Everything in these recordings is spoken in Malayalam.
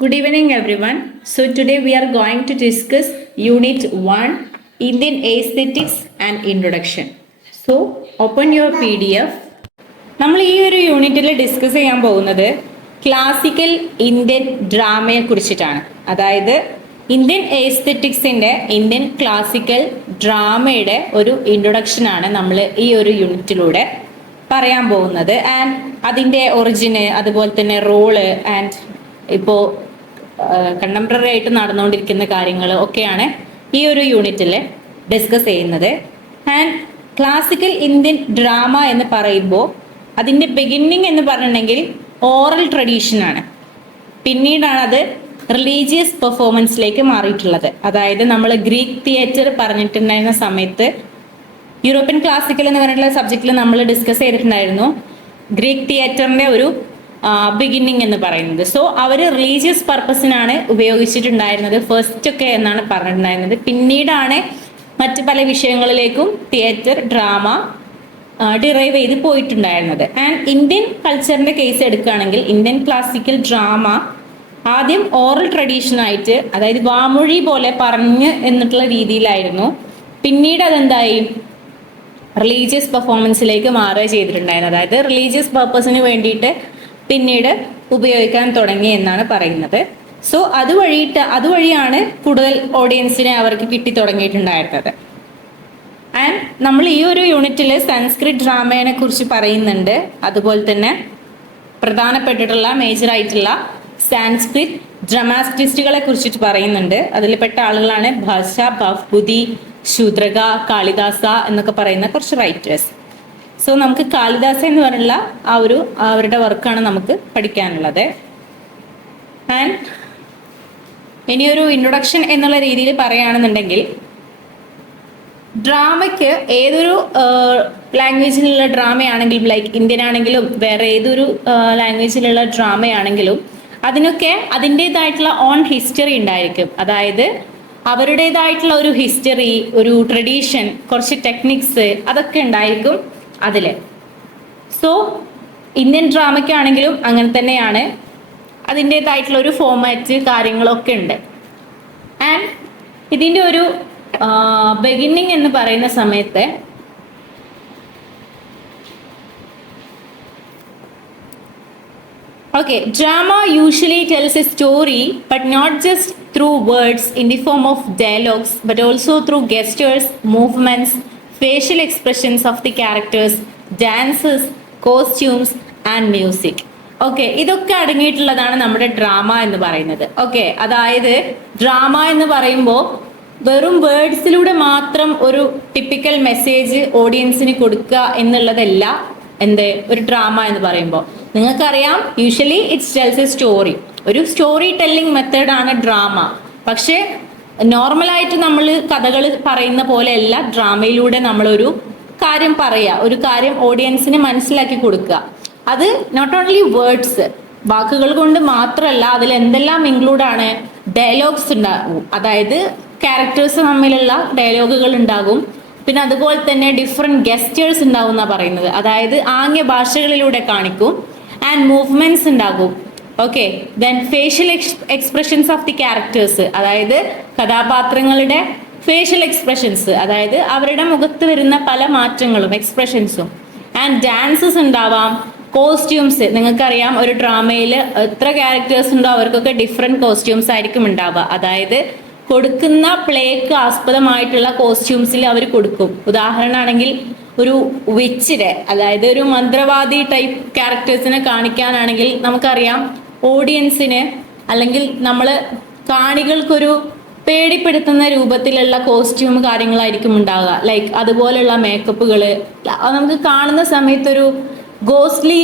Good evening, everyone. So, today we are going to discuss Unit 1 Indian Aesthetics and Introduction. So, open your PDF. നമ്മൾ ഈ ഒരു യൂണിറ്റിൽ ഡിസ്കസ് ചെയ്യാൻ പോകുന്നത് ക്ലാസിക്കൽ ഇന്ത്യൻ ഡ്രാമയെ കുറിച്ചിട്ടാണ്. അതായത് ഇന്ത്യൻ എസ്തെറ്റിക്സിന്റെ ഇന്ത്യൻ ക്ലാസിക്കൽ ഡ്രാമയുടെ ഒരു ഇൻട്രൊഡക്ഷൻ ആണ് നമ്മൾ ഈ ഒരു യൂണിറ്റിലൂടെ പറയാൻ പോകുന്നത്. ആൻഡ് അതിൻ്റെ ഒറിജിന്, അതുപോലെ തന്നെ റോള് ആൻഡ് ഇപ്പോൾ കണ്ടംപററി ആയിട്ട് നടന്നുകൊണ്ടിരിക്കുന്ന കാര്യങ്ങൾ ഒക്കെയാണ് ഈ ഒരു യൂണിറ്റിൽ ഡിസ്കസ് ചെയ്യുന്നത്. ആൻഡ് ക്ലാസിക്കൽ ഇന്ത്യൻ ഡ്രാമ എന്ന് പറയുമ്പോൾ അതിൻ്റെ ബിഗിന്നിങ് എന്ന് പറഞ്ഞിട്ടുണ്ടെങ്കിൽ ഓറൽ ട്രഡീഷനാണ്. പിന്നീടാണ് അത് റിലീജിയസ് പെർഫോമൻസിലേക്ക് മാറിയിട്ടുള്ളത്. അതായത് നമ്മൾ ഗ്രീക്ക് തിയേറ്റർ പറഞ്ഞിട്ടുണ്ടായിരുന്ന സമയത്ത് യൂറോപ്യൻ ക്ലാസിക്കൽ എന്ന് പറഞ്ഞിട്ടുള്ള സബ്ജക്റ്റിൽ നമ്മൾ ഡിസ്കസ് ചെയ്തിട്ടുണ്ടായിരുന്നു ഗ്രീക്ക് തിയേറ്ററിൻ്റെ ഒരു ബിഗിന്നിങ് എന്ന് പറയുന്നത്. സോ അവർ റിലീജിയസ് പർപ്പസിനാണ് ഉപയോഗിച്ചിട്ടുണ്ടായിരുന്നത് ഫസ്റ്റ് ഒക്കെ എന്നാണ് പറഞ്ഞിട്ടുണ്ടായിരുന്നത്. പിന്നീടാണ് മറ്റ് പല വിഷയങ്ങളിലേക്കും തിയേറ്റർ ഡ്രാമ ഡിറൈവ് ചെയ്ത് പോയിട്ടുണ്ടായിരുന്നത്. ആൻഡ് ഇന്ത്യൻ കൾച്ചറിന്റെ കേസ് എടുക്കുകയാണെങ്കിൽ ഇന്ത്യൻ ക്ലാസിക്കൽ ഡ്രാമ ആദ്യം ഓറൽ ട്രഡീഷനായിട്ട്, അതായത് വാമൊഴി പോലെ പറഞ്ഞ് എന്നിട്ടുള്ള രീതിയിലായിരുന്നു. പിന്നീട് അതെന്തായി റിലീജിയസ് പെർഫോമൻസിലേക്ക് മാറുക ചെയ്തിട്ടുണ്ടായിരുന്നു. അതായത് റിലീജിയസ് പർപ്പസിന് വേണ്ടിയിട്ട് പിന്നീട് ഉപയോഗിക്കാൻ തുടങ്ങി എന്നാണ് പറയുന്നത്. സോ അതുവഴിയാണ് കൂടുതൽ ഓഡിയൻസിനെ അവർക്ക് കിട്ടി തുടങ്ങിയിട്ടുണ്ടായിരുന്നത്. ആൻഡ് നമ്മൾ ഈ ഒരു യൂണിറ്റിൽ സംസ്കൃത് ഡ്രാമയെ കുറിച്ച് പറയുന്നുണ്ട്. അതുപോലെ തന്നെ പ്രധാനപ്പെട്ടിട്ടുള്ള മേജറായിട്ടുള്ള സാൻസ്ക്രിറ്റ് ഡ്രമാറ്റിസ്റ്റുകളെ കുറിച്ചിട്ട് പറയുന്നുണ്ട്. അതിൽപ്പെട്ട ആളുകളാണ് ഭാഷ, ഭവ്ഭൂതി, ശൂദ്രക, കാളിദാസ എന്നൊക്കെ പറയുന്ന കുറച്ച് റൈറ്റേഴ്സ്. സോ നമുക്ക് കാളിദാസ എന്ന് പറഞ്ഞുള്ള അവരുടെ വർക്കാണ് നമുക്ക് പഠിക്കാനുള്ളത്. ആൻഡ് ഇനിയൊരു ഇൻട്രൊഡക്ഷൻ എന്നുള്ള രീതിയിൽ പറയുകയാണെന്നുണ്ടെങ്കിൽ ഡ്രാമയ്ക്ക് ഏതൊരു ലാംഗ്വേജിലുള്ള ഡ്രാമയാണെങ്കിലും, ലൈക്ക് ഇന്ത്യൻ ആണെങ്കിലും വേറെ ഏതൊരു ലാംഗ്വേജിലുള്ള ഡ്രാമയാണെങ്കിലും അതിനൊക്കെ അതിൻ്റെതായിട്ടുള്ള ഓൺ ഹിസ്റ്ററി ഉണ്ടായിരിക്കും. അതായത് അവരുടേതായിട്ടുള്ള ഒരു ഹിസ്റ്ററി, ഒരു ട്രഡീഷൻ, കുറച്ച് ടെക്നിക്സ് അതൊക്കെ ഉണ്ടായിരിക്കും അതിൽ. സോ ഇന്ത്യൻ ഡ്രാമയ്ക്കാണെങ്കിലും അങ്ങനെ തന്നെയാണ്, അതിൻ്റെതായിട്ടുള്ള ഒരു ഫോമാറ്റ് കാര്യങ്ങളൊക്കെ ഉണ്ട്. ആൻഡ് ഇതിൻ്റെ ഒരു ബിഗിന്നിങ് എന്ന് പറയുന്ന സമയത്ത് drama usually tells a story, but not just through words in the form of dialogues, but also through gestures, movements, facial expressions of the characters, dances, costumes and music. ഇതൊക്കെ അടങ്ങിയിട്ടുള്ളതാണ് നമ്മുടെ ഡ്രാമ എന്ന് പറയുന്നത്. അതായത് ഡ്രാമ എന്ന് പറയുമ്പോൾ വെറും വേർഡ്സിലൂടെ മാത്രം ഒരു ടിപ്പിക്കൽ മെസ്സേജ് ഓഡിയൻസിന് കൊടുക്കുക എന്നുള്ളതല്ല ഒരു ഡ്രാമ എന്ന് പറയുമ്പോൾ. നിങ്ങൾക്കറിയാം, usually it's tells A story. ഒരു സ്റ്റോറി ടെല്ലിംഗ് മെത്തേഡാണ് ഡ്രാമ. പക്ഷേ നോർമലായിട്ട് നമ്മൾ കഥകൾ പറയുന്ന പോലെയല്ല ഡ്രാമയിലൂടെ നമ്മളൊരു കാര്യം പറയുക, ഒരു കാര്യം ഓഡിയൻസിന് മനസ്സിലാക്കി കൊടുക്കുക. അത് നോട്ട് ഓൺലി വേർഡ്സ്, വാക്കുകൾ കൊണ്ട് മാത്രമല്ല, അതിൽ എന്തെല്ലാം ഇൻക്ലൂഡാണ്, ഡയലോഗ്സ് ഉണ്ടാകും. അതായത് ക്യാരക്ടേഴ്സ് തമ്മിലുള്ള ഡയലോഗുകൾ ഉണ്ടാകും. പിന്നെ അതുപോലെ തന്നെ ഡിഫറെന്റ് ഗെസ്റ്റേഴ്സ് ഉണ്ടാവും എന്നാണ് പറയുന്നത്. അതായത് ആംഗ്യ ഭാഷകളിലൂടെ കാണിക്കും. ആൻഡ് മൂവ്മെന്റ്സ് ഉണ്ടാകും. Then facial expressions of the characters, അതായത് കഥാപാത്രങ്ങളുടെ ഫേഷ്യൽ എക്സ്പ്രഷൻസ്, അതായത് അവരുടെ മുഖത്ത് വരുന്ന പല മാറ്റങ്ങളും എക്സ്പ്രഷൻസും. ആൻഡ് ഡാൻസസ് ഉണ്ടാവാം. കോസ്റ്റ്യൂംസ്, നിങ്ങൾക്കറിയാം ഒരു ഡ്രാമയിൽ എത്ര ക്യാരക്ടേഴ്സ് ഉണ്ടോ അവർക്കൊക്കെ ഡിഫറെന്റ് കോസ്റ്റ്യൂംസ് ആയിരിക്കും ഉണ്ടാവുക. അതായത് കൊടുക്കുന്ന പ്ലേക്ക് ആസ്പദമായിട്ടുള്ള കോസ്റ്റ്യൂംസിൽ അവർ കൊടുക്കും. ഉദാഹരണമാണെങ്കിൽ ഒരു വിച്ചിനെ, അതായത് ഒരു മന്ത്രവാദി ടൈപ്പ് ക്യാരക്ടേഴ്സിനെ കാണിക്കാനാണെങ്കിൽ നമുക്കറിയാം ഓഡിയൻസിന് അല്ലെങ്കിൽ നമ്മൾ കാണികൾക്കൊരു പേടിപ്പെടുത്തുന്ന രൂപത്തിലുള്ള കോസ്റ്റ്യൂം കാര്യങ്ങളായിരിക്കും ഉണ്ടാവുക. ലൈക്ക് അതുപോലെയുള്ള മേക്കപ്പുകൾ നമുക്ക് കാണുന്ന സമയത്തൊരു ഗോസ്റ്റ്ലി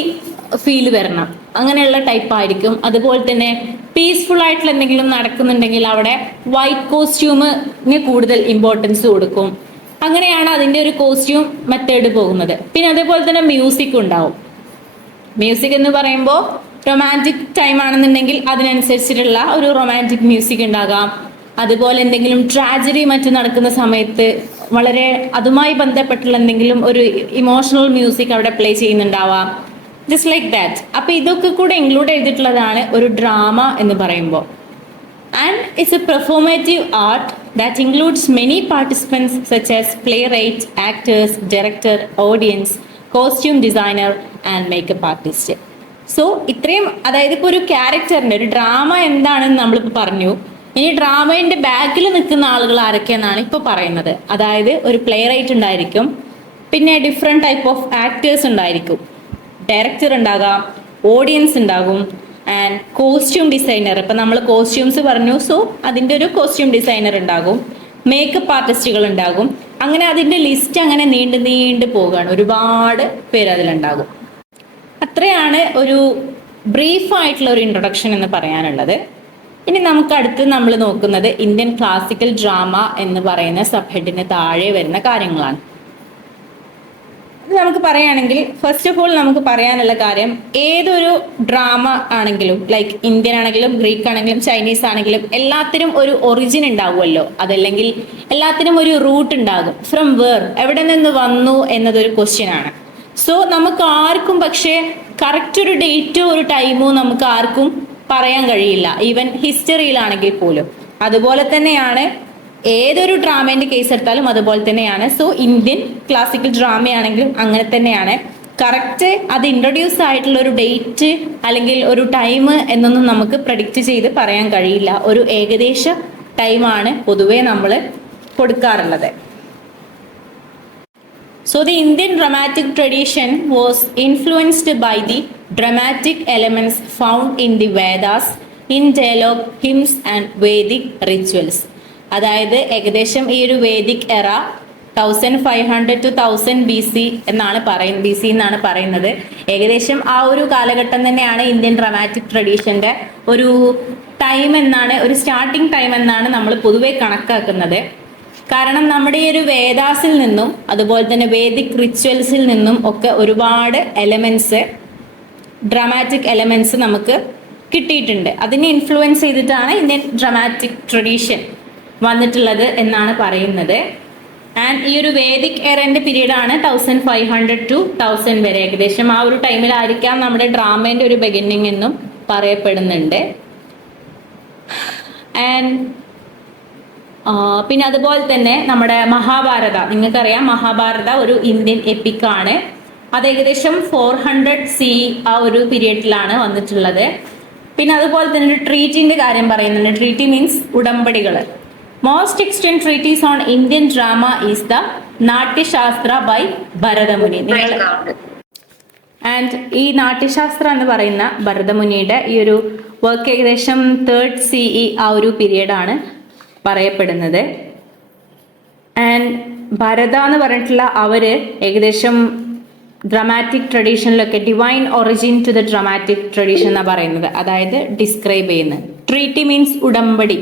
ഫീൽ വരണം, അങ്ങനെയുള്ള ടൈപ്പ് ആയിരിക്കും. അതുപോലെ തന്നെ പീസ്ഫുൾ ആയിട്ടുള്ള എന്തെങ്കിലും നടക്കുന്നുണ്ടെങ്കിൽ അവിടെ വൈറ്റ് കോസ്റ്റ്യൂമിന് കൂടുതൽ ഇമ്പോർട്ടൻസ് കൊടുക്കും. അങ്ങനെയാണ് അതിൻ്റെ ഒരു കോസ്റ്റ്യൂം മെത്തേഡ് പോകുന്നത്. പിന്നെ അതേപോലെ തന്നെ മ്യൂസിക് ഉണ്ടാവും. മ്യൂസിക് എന്ന് പറയുമ്പോൾ റൊമാൻറ്റിക് ടൈം ആണെന്നുണ്ടെങ്കിൽ അതിനനുസരിച്ചിട്ടുള്ള ഒരു റൊമാൻറ്റിക് മ്യൂസിക് ഉണ്ടാകാം. അതുപോലെ എന്തെങ്കിലും ട്രാജഡി മറ്റും നടക്കുന്ന സമയത്ത് വളരെ അതുമായി ബന്ധപ്പെട്ടുള്ള എന്തെങ്കിലും ഒരു ഇമോഷണൽ മ്യൂസിക് അവിടെ പ്ലേ ചെയ്യുന്നുണ്ടാവാം. Just like that. അപ്പൊ ഇതൊക്കെ കൂടെ ഇൻക്ലൂഡ് ചെയ്തിട്ടുള്ളതാണ് ഒരു ഡ്രാമ എന്ന് പറയുമ്പോൾ. And it's a performative art that includes many participants such as playwright, actors, director, audience, costume designer and makeup artist. So ഇത്രയും, അതായത് ഇപ്പോൾ ഒരു ക്യാരക്ടറിൻ്റെ ഒരു ഡ്രാമ എന്താണെന്ന് നമ്മളിപ്പോൾ പറഞ്ഞു. ഇനി ഡ്രാമയുടെ ബാക്കിൽ നിൽക്കുന്ന ആളുകൾ ആരൊക്കെയെന്നാണ് ഇപ്പോൾ പറയുന്നത്. അതായത് ഒരു പ്ലേ റൈറ്റ് ഉണ്ടായിരിക്കും, പിന്നെ ഡിഫറെൻറ്റ് ടൈപ്പ് ഓഫ് ആക്ടേഴ്സ് ഉണ്ടായിരിക്കും, ഡയറക്ടർ ഉണ്ടാകാം, ഓഡിയൻസ് ഉണ്ടാകും, ആൻഡ് കോസ്റ്റ്യൂം ഡിസൈനർ. ഇപ്പം നമ്മൾ കോസ്റ്റ്യൂംസ് പറഞ്ഞു, സോ അതിൻ്റെ ഒരു കോസ്റ്റ്യൂം ഡിസൈനർ ഉണ്ടാകും, മേക്കപ്പ് ആർട്ടിസ്റ്റുകൾ ഉണ്ടാകും. അങ്ങനെ അതിൻ്റെ ലിസ്റ്റ് അങ്ങനെ നീണ്ടു പോവുകയാണ്. ഒരുപാട് പേര് അതിലുണ്ടാകും. അത്രയാണ് ഒരു ബ്രീഫായിട്ടുള്ള ഒരു ഇൻട്രൊഡക്ഷൻ എന്ന് പറയാനുള്ളത്. ഇനി നമുക്ക് അടുത്ത് നമ്മൾ നോക്കുന്നത് ഇന്ത്യൻ ക്ലാസിക്കൽ ഡ്രാമ എന്ന് പറയുന്ന സബ് ഹെഡിന് താഴെ വരുന്ന കാര്യങ്ങളാണ്. നമുക്ക് പറയുകയാണെങ്കിൽ ഫസ്റ്റ് ഓഫ് ഓൾ നമുക്ക് പറയാനുള്ള കാര്യം, ഏതൊരു ഡ്രാമ ആണെങ്കിലും, ലൈക്ക് ഇന്ത്യൻ ആണെങ്കിലും ഗ്രീക്ക് ആണെങ്കിലും ചൈനീസ് ആണെങ്കിലും, എല്ലാത്തിനും ഒരു ഒറിജിൻ ഉണ്ടാവുമല്ലോ. അതല്ലെങ്കിൽ എല്ലാത്തിനും ഒരു റൂട്ട് ഉണ്ടാകും. ഫ്രം വേർ, എവിടെ നിന്ന് വന്നു എന്നതൊരു ക്വസ്റ്റ്യൻ ആണ്. സോ നമുക്ക് ആർക്കും പക്ഷേ കറക്റ്റ് ഒരു ഡേറ്റോ ഒരു ടൈമോ നമുക്ക് ആർക്കും പറയാൻ കഴിയില്ല, ഈവൻ ഹിസ്റ്ററിയിലാണെങ്കിൽ പോലും. അതുപോലെ തന്നെയാണ് ഏതൊരു ഡ്രാമേൻ്റെ കേസ് എടുത്താലും അതുപോലെ തന്നെയാണ്. സോ ഇന്ത്യൻ ക്ലാസിക്കൽ ഡ്രാമയാണെങ്കിലും അങ്ങനെ തന്നെയാണ്. കറക്റ്റ് അത് ഇൻട്രൊഡ്യൂസ് ആയിട്ടുള്ള ഒരു ഡേറ്റ് അല്ലെങ്കിൽ ഒരു ടൈം എന്നൊന്നും നമുക്ക് പ്രഡിക്റ്റ് ചെയ്ത് പറയാൻ കഴിയില്ല. ഒരു ഏകദേശ ടൈമാണ് പൊതുവെ നമ്മൾ കൊടുക്കാറുള്ളത്. So the Indian dramatic tradition was influenced by the dramatic elements found in the Vedas, in dialogue, hymns and Vedic rituals. അതായത് ഏകദേശം ഈ ഒരു വേദിക് എറ 1500 to 1000 BC എന്നാണ് പറയുന്നത്. ഏകദേശം ആ ഒരു കാലഘട്ടം തന്നെയാണ് ഇന്ത്യൻ ഡ്രാമാറ്റിക് ട്രഡീഷന്റെ ഒരു ടൈം എന്നാണ്, ഒരു സ്റ്റാർട്ടിംഗ് ടൈം എന്നാണ് നമ്മൾ പൊതുവെ കണക്കാക്കുന്നത്. കാരണം നമ്മുടെ ഈ ഒരു വേദാസിൽ നിന്നും അതുപോലെ തന്നെ വേദിക് റിച്വൽസിൽ നിന്നും ഒക്കെ ഒരുപാട് എലമെന്റ്സ്, ഡ്രാമാറ്റിക് എലമെന്റ്സ് നമുക്ക് കിട്ടിയിട്ടുണ്ട്. അതിനെ ഇൻഫ്ലുവൻസ് ചെയ്തിട്ടാണ് ഇന്ത്യൻ ഡ്രാമാറ്റിക് ട്രഡീഷൻ വന്നിട്ടുള്ളത് എന്നാണ് പറയുന്നത്. ആൻഡ് ഈ ഒരു വേദിക് എറന്റെ പീരീഡാണ് 1500 to 1000 വരെ. ഏകദേശം ആ ഒരു ടൈമിലായിരിക്കാം നമ്മുടെ ഡ്രാമേന്റെ ഒരു ബിഗിന്നിങ് എന്നും പറയപ്പെടുന്നുണ്ട്. ആൻഡ് പിന്നെ അതുപോലെ തന്നെ നമ്മുടെ മഹാഭാരത, നിങ്ങൾക്കറിയാം മഹാഭാരത ഒരു ഇന്ത്യൻ എപ്പിക്കാണ്. അത് ഏകദേശം 400 CE ആ ഒരു പീരിയഡിലാണ് വന്നിട്ടുള്ളത്. പിന്നെ അതുപോലെ തന്നെ ഒരു ട്രീറ്റിന്റെ കാര്യം പറയുന്നുണ്ട്. ട്രീറ്റി മീൻസ് ഉടമ്പടികൾ. Most extant treatise on Indian drama is the Natyashastra by Bharatamuni. And ഈ നാട്യശാസ്ത്ര എന്ന് പറയുന്ന ഭരതമുനിയുടെ ഈ ഒരു വർക്ക് ഏകദേശം 3rd CE ആ ഒരു പീരിയഡാണ് പറയപ്പെടുന്നത്. ആൻഡ് ഭരത എന്ന് പറഞ്ഞിട്ടുള്ള അവര് ഏകദേശം ഡ്രാമാറ്റിക് ട്രഡീഷനിലൊക്കെ divine origin to the dramatic tradition എന്നാണ് പറയുന്നത്. അതായത് ഡിസ്ക്രൈബ് ചെയ്യുന്നത്. ട്രീറ്റി മീൻസ് ഉടമ്പടി,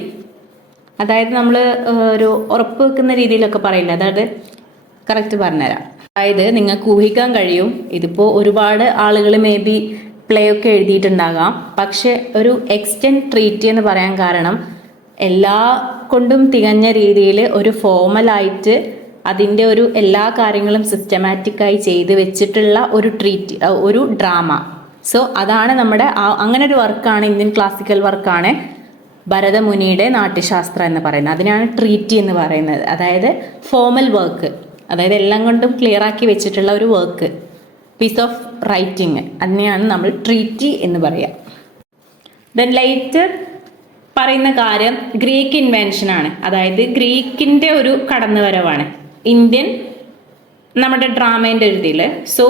അതായത് നമ്മൾ ഒരു ഉറപ്പ് വെക്കുന്ന രീതിയിലൊക്കെ പറയില്ല, അതായത് കറക്റ്റ് പറഞ്ഞുതരാം. അതായത് നിങ്ങൾക്ക് ഊഹിക്കാൻ കഴിയും, ഇതിപ്പോൾ ഒരുപാട് ആളുകൾ മേ ബി പ്ലേ ഒക്കെ എഴുതിയിട്ടുണ്ടാകാം. പക്ഷെ ഒരു എക്സ്റ്റെൻഡ് ട്രീറ്റി എന്ന് പറയാൻ കാരണം എല്ലാ കൊണ്ടും തികഞ്ഞ രീതിയിൽ ഒരു ഫോമലായിട്ട് അതിൻ്റെ ഒരു എല്ലാ കാര്യങ്ങളും സിസ്റ്റമാറ്റിക്കായി ചെയ്ത് വെച്ചിട്ടുള്ള ഒരു ട്രീറ്റ്, ഒരു ഡ്രാമ. സോ അതാണ് നമ്മുടെ അങ്ങനെ ഒരു വർക്കാണ്, ഇന്ത്യൻ ക്ലാസിക്കൽ വർക്കാണ് ഭരതമുനിയുടെ നാട്യശാസ്ത്രം എന്ന് പറയുന്നത്. അതിനാണ് ട്രീറ്റി എന്ന് പറയുന്നത്. അതായത് ഫോമൽ വർക്ക്, അതായത് എല്ലാം കൊണ്ടും ക്ലിയർ ആക്കി വെച്ചിട്ടുള്ള ഒരു വർക്ക്, പീസ് ഓഫ് റൈറ്റിംഗ്, അതിനെയാണ് നമ്മൾ ട്രീറ്റി എന്ന് പറയുക. ദെൻ ലൈറ്റർ പറയുന്ന കാര്യം ഗ്രീക്ക് ഇൻവെൻഷൻ ആണ്. അതായത് ഗ്രീക്കിൻ്റെ ഒരു കടന്നുവരവാണ് ഇന്ത്യൻ നമ്മുടെ ഡ്രാമേൻ്റെ ഒരു ഇതിൽ. സോ